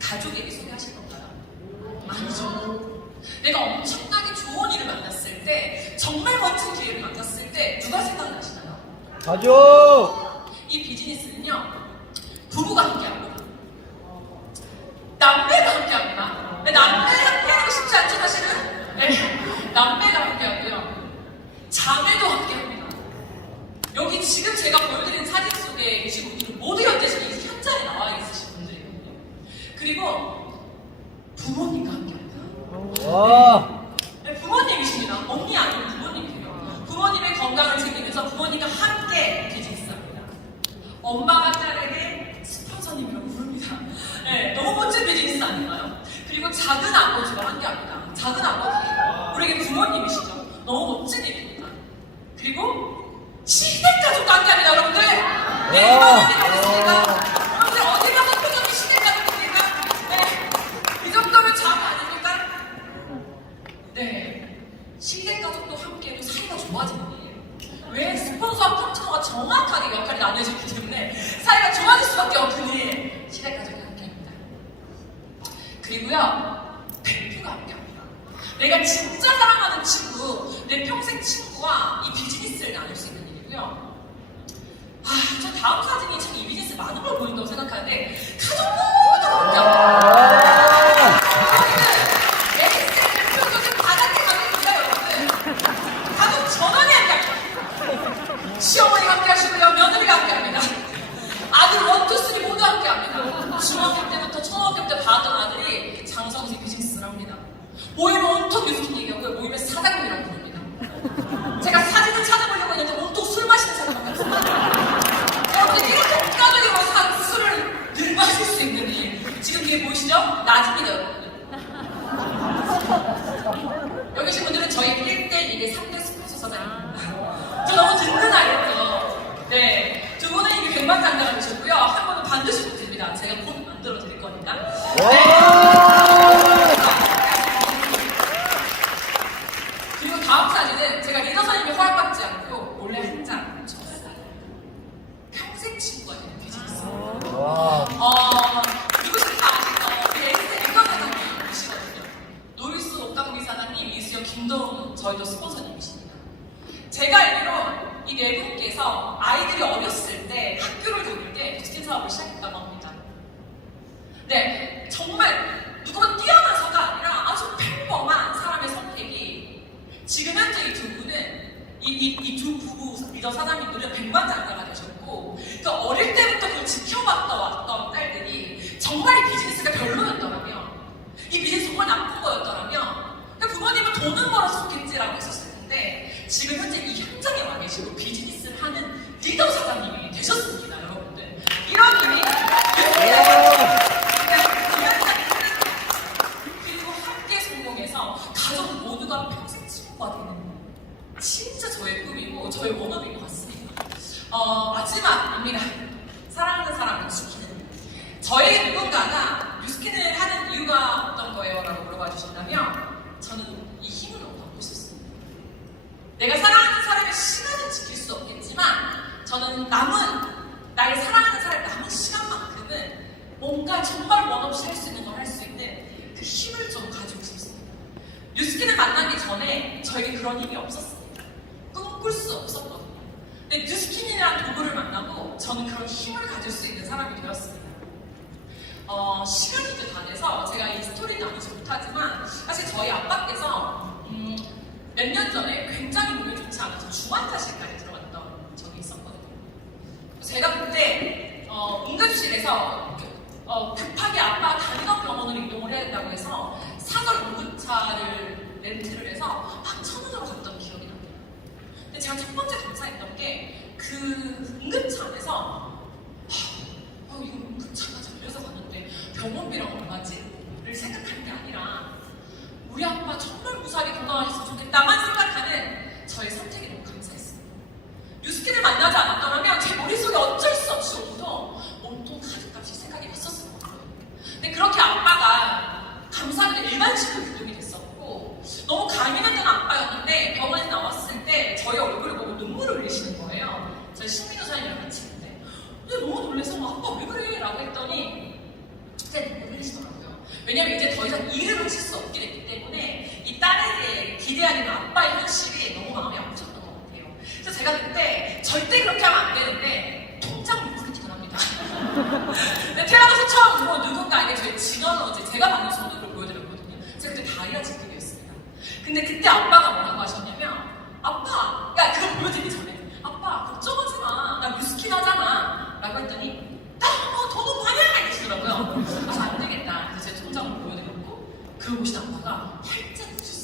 가족에게 소개하실 건가요? 아니죠. 내가 엄청나게 좋은 일을 만났을 때 정말 멋진 기회를 만났을 때 누가 생각나시나요? 가족! 이 비즈니스는요 부부가 함께합니다. 남매가 함께합니다. 네, 남매가 함께하는 거 쉽지 않죠 사실은? 네, 남매가 함께하고요. 자매도 함께합니다. 여기 지금 제가 보여드린 사진 속에 계신 분들은 모두 현재적인 현장에 나와 있으신 분들이거든요. 그리고 부모님과 함께합니다. 와! 네, 부모님이십니다. 언니 아니면 부모님이세요. 부모님의 건강을 챙기면서 부모님과 함께 비즈니스합니다. 엄마가 딸에게 스폰서님이라고 부릅니다. 네, 너무 멋진 비즈니스 아닌가요? 그리고 작은 아버지와 함께합니다. 작은 아버지, 우리에게 부모님이시죠. 너무 멋진 일입니다. 그리고 시댁가족과 함께합니다, 여러분들. 네, 이만한 일이 어딨습니까? 여러분들 어디 가서 표정이 시댁가족입니까? 네, 이 정도면 참 아닙니까? 네, 시댁가족도 함께해도 사이가 좋아지는 일이에요. 왜? 스폰서와 파트너가 정확하게 역할이 나뉘어지기 때문에 사이가 좋아질 수밖에 없는 일. 시댁가족과 함께합니다. 그리고요, 베프가 함께합니다. 내가 진짜 사랑하는 친구, 내 평생 친구와 이 비즈니스를 나눌 수 있는 일이고요. 저 다음 사진이 참 이 비즈니스 많은 걸 보인다고 생각하는데 가족 모두 함께합니다. 저희는 대표적인 바닥에 가족입니다, 여러분들. 가족 전원이 함께합니다. 시어머니가 함께하시고요, 며느리가 함께합니다. 아들 1, 2, 3 모두 함께합니다. 중학교 때부터 초등학교 때 봤던 아들이 장성시 비즈니스를 합니다. 모이면 온통 뉴스킨 얘기하고요. 모이면 사장님이라고 부릅니다. 제가 사진을 찾아보려고 했는데 온통 술 마시는 사람밖에 없습니다. 여러분들 이렇게 까다로운 술을 늘 마실 수 있는 일. 지금 뒤에 보이시죠? 낮입니다, 여러분들. 여기 계신 분들은 저희 1대1의 3대 스폰서 사장입니다. 저 너무 든든하겠죠? 네. 두 분은 이미 백만장자가 되셨고요. 한 분은 반드시 못됩니다. 제가 꼭 만들어 드릴 거니까. 네. 그리고 다음 사진은 제가 리더사님이 허락받지 않고 몰래 한 장 쳤어요. 평생 친구가 되는 비즈니스. 누구든 다 아시죠? 우리 에이스 리더 사장님이시거든요. 노이스 옥강비 사장님, 이수영, 김도훈 저희도 스폰서님이십니다. 제가 알기로 이 네 분께서 아이들이 어렸을 때 학교를 다닐 때 비즈니스 사업을 시작했다고 합니다. 네, 정말 누구보다 뛰어나서가 아니라 아주 평범한 사람의 선택이 지금 현재 이 두 분은 이 두 부부 리더 사장님들은 백만장자가 되셨고 그 어릴 때부터 그걸 지켜봤던 딸들이 정말 이 비즈니스가 별로였더라면 이 비즈니스 정말 나쁜 거였더라면 부모님은 돈은 벌어서 좋겠지라고 했었을 텐데 지금 현재 이 현장에 와 계시고 비즈니스를 하는 리더 사장님이 되셨습니다, 여러분들. 이런 의미 그리고 함께 성공해서 가족 모두가 평생 친구가 되는 진짜 저의 꿈이고 저의 원업인 것 같습니다. 마지막입니다. 사랑하는 사람을 지키는. 저희 누군가가 뉴스킨을 하는 이유가 어떤 거예요? 라고 물어봐 주신다면 저는 이 힘을 너무 갖고 있었습니다. 내가 사랑하는 사람의 시간은 지킬 수 없겠지만 저는 나를 사랑하는 사람의 남은 시간만큼은 뭔가 정말 원 없이 할 수 있는 걸 할 수 있는 그 힘을 좀 가지고 싶습니다. 뉴스킨을 만나기 전에 저에게 그런 힘이 없었습니다. 꿈꿀 수 없었거든요. 근데 뉴스킨이라는 도구를 만나고 저는 그런 힘을 가질 수 있는 사람이 되었습니다. 시간이 이제 다 돼서 제가 이 스토리는 나누지 못하지만 사실 저희 아빠께서 몇 년 전에 굉장히 몸이 좋지 않아서 중환자실까지 들어갔던 적이 있었거든요. 제가 그때 응급실에서 급하게 아빠가 다니던 병원으로 이동을 해야 된다고 해서 사설 응급차를 렌트를 해서 막 천원으로 갔던 기억이 납니다. 근데 제가 첫 번째 감사했던 게 그 응급차 안에서 이거 응급차가 잘려서 갔는데 병원비랑 얼마지?를 생각하는 게 아니라 우리 아빠 정말 무사하게 건강하셨으면 좋겠다만 생각하는 저의 선택이 너무 감사했습니다. 뉴스킨을 만나지 않았더라면 제 머릿속에 어쩔 수 없이 온통 카드값이 생각이 났었을 거예요. 근데 그렇게 아빠가 감사하게 일반식으로 교통이 됐었고 너무 가민했던 아빠였는데 병원에 나왔을 때 저희 얼굴을 보고 눈물을 흘리시는 거예요. 저희 신민호사님이랑 같이 있는데 근데 너무 놀라서 아빠 왜 그래? 라고 했더니 진짜 눈물을 흘리시더라고요. 왜냐면 이제 더 이상 일을 하실 수 없게 됐기 때문에 이 딸에게 기대하는 아빠의 현실이 너무 마음이 아프셨던 것 같아요. 그래서 제가 그때 절대 그렇게 하면 안 되는데 통장 리스팅을 합니다. 태어나서 처음 뭐 누군가에게 저희 진언어제 제가 받는 소득을 보여드렸거든요. 제가 그때 다리가 징기였습니다. 근데 그때 아빠가 뭐라고 하셨냐면 아빠, 그러니까 그걸 보여드리기 전에 아빠 걱정하지 마, 나 뉴스킨 하잖아 라고 했더니 더 너무 많이 이러시더라고요. 그래서 안 되겠다. 그래서 제 통장을 보여드렸고 그걸 보신 아빠가 활짝 웃으셨어요.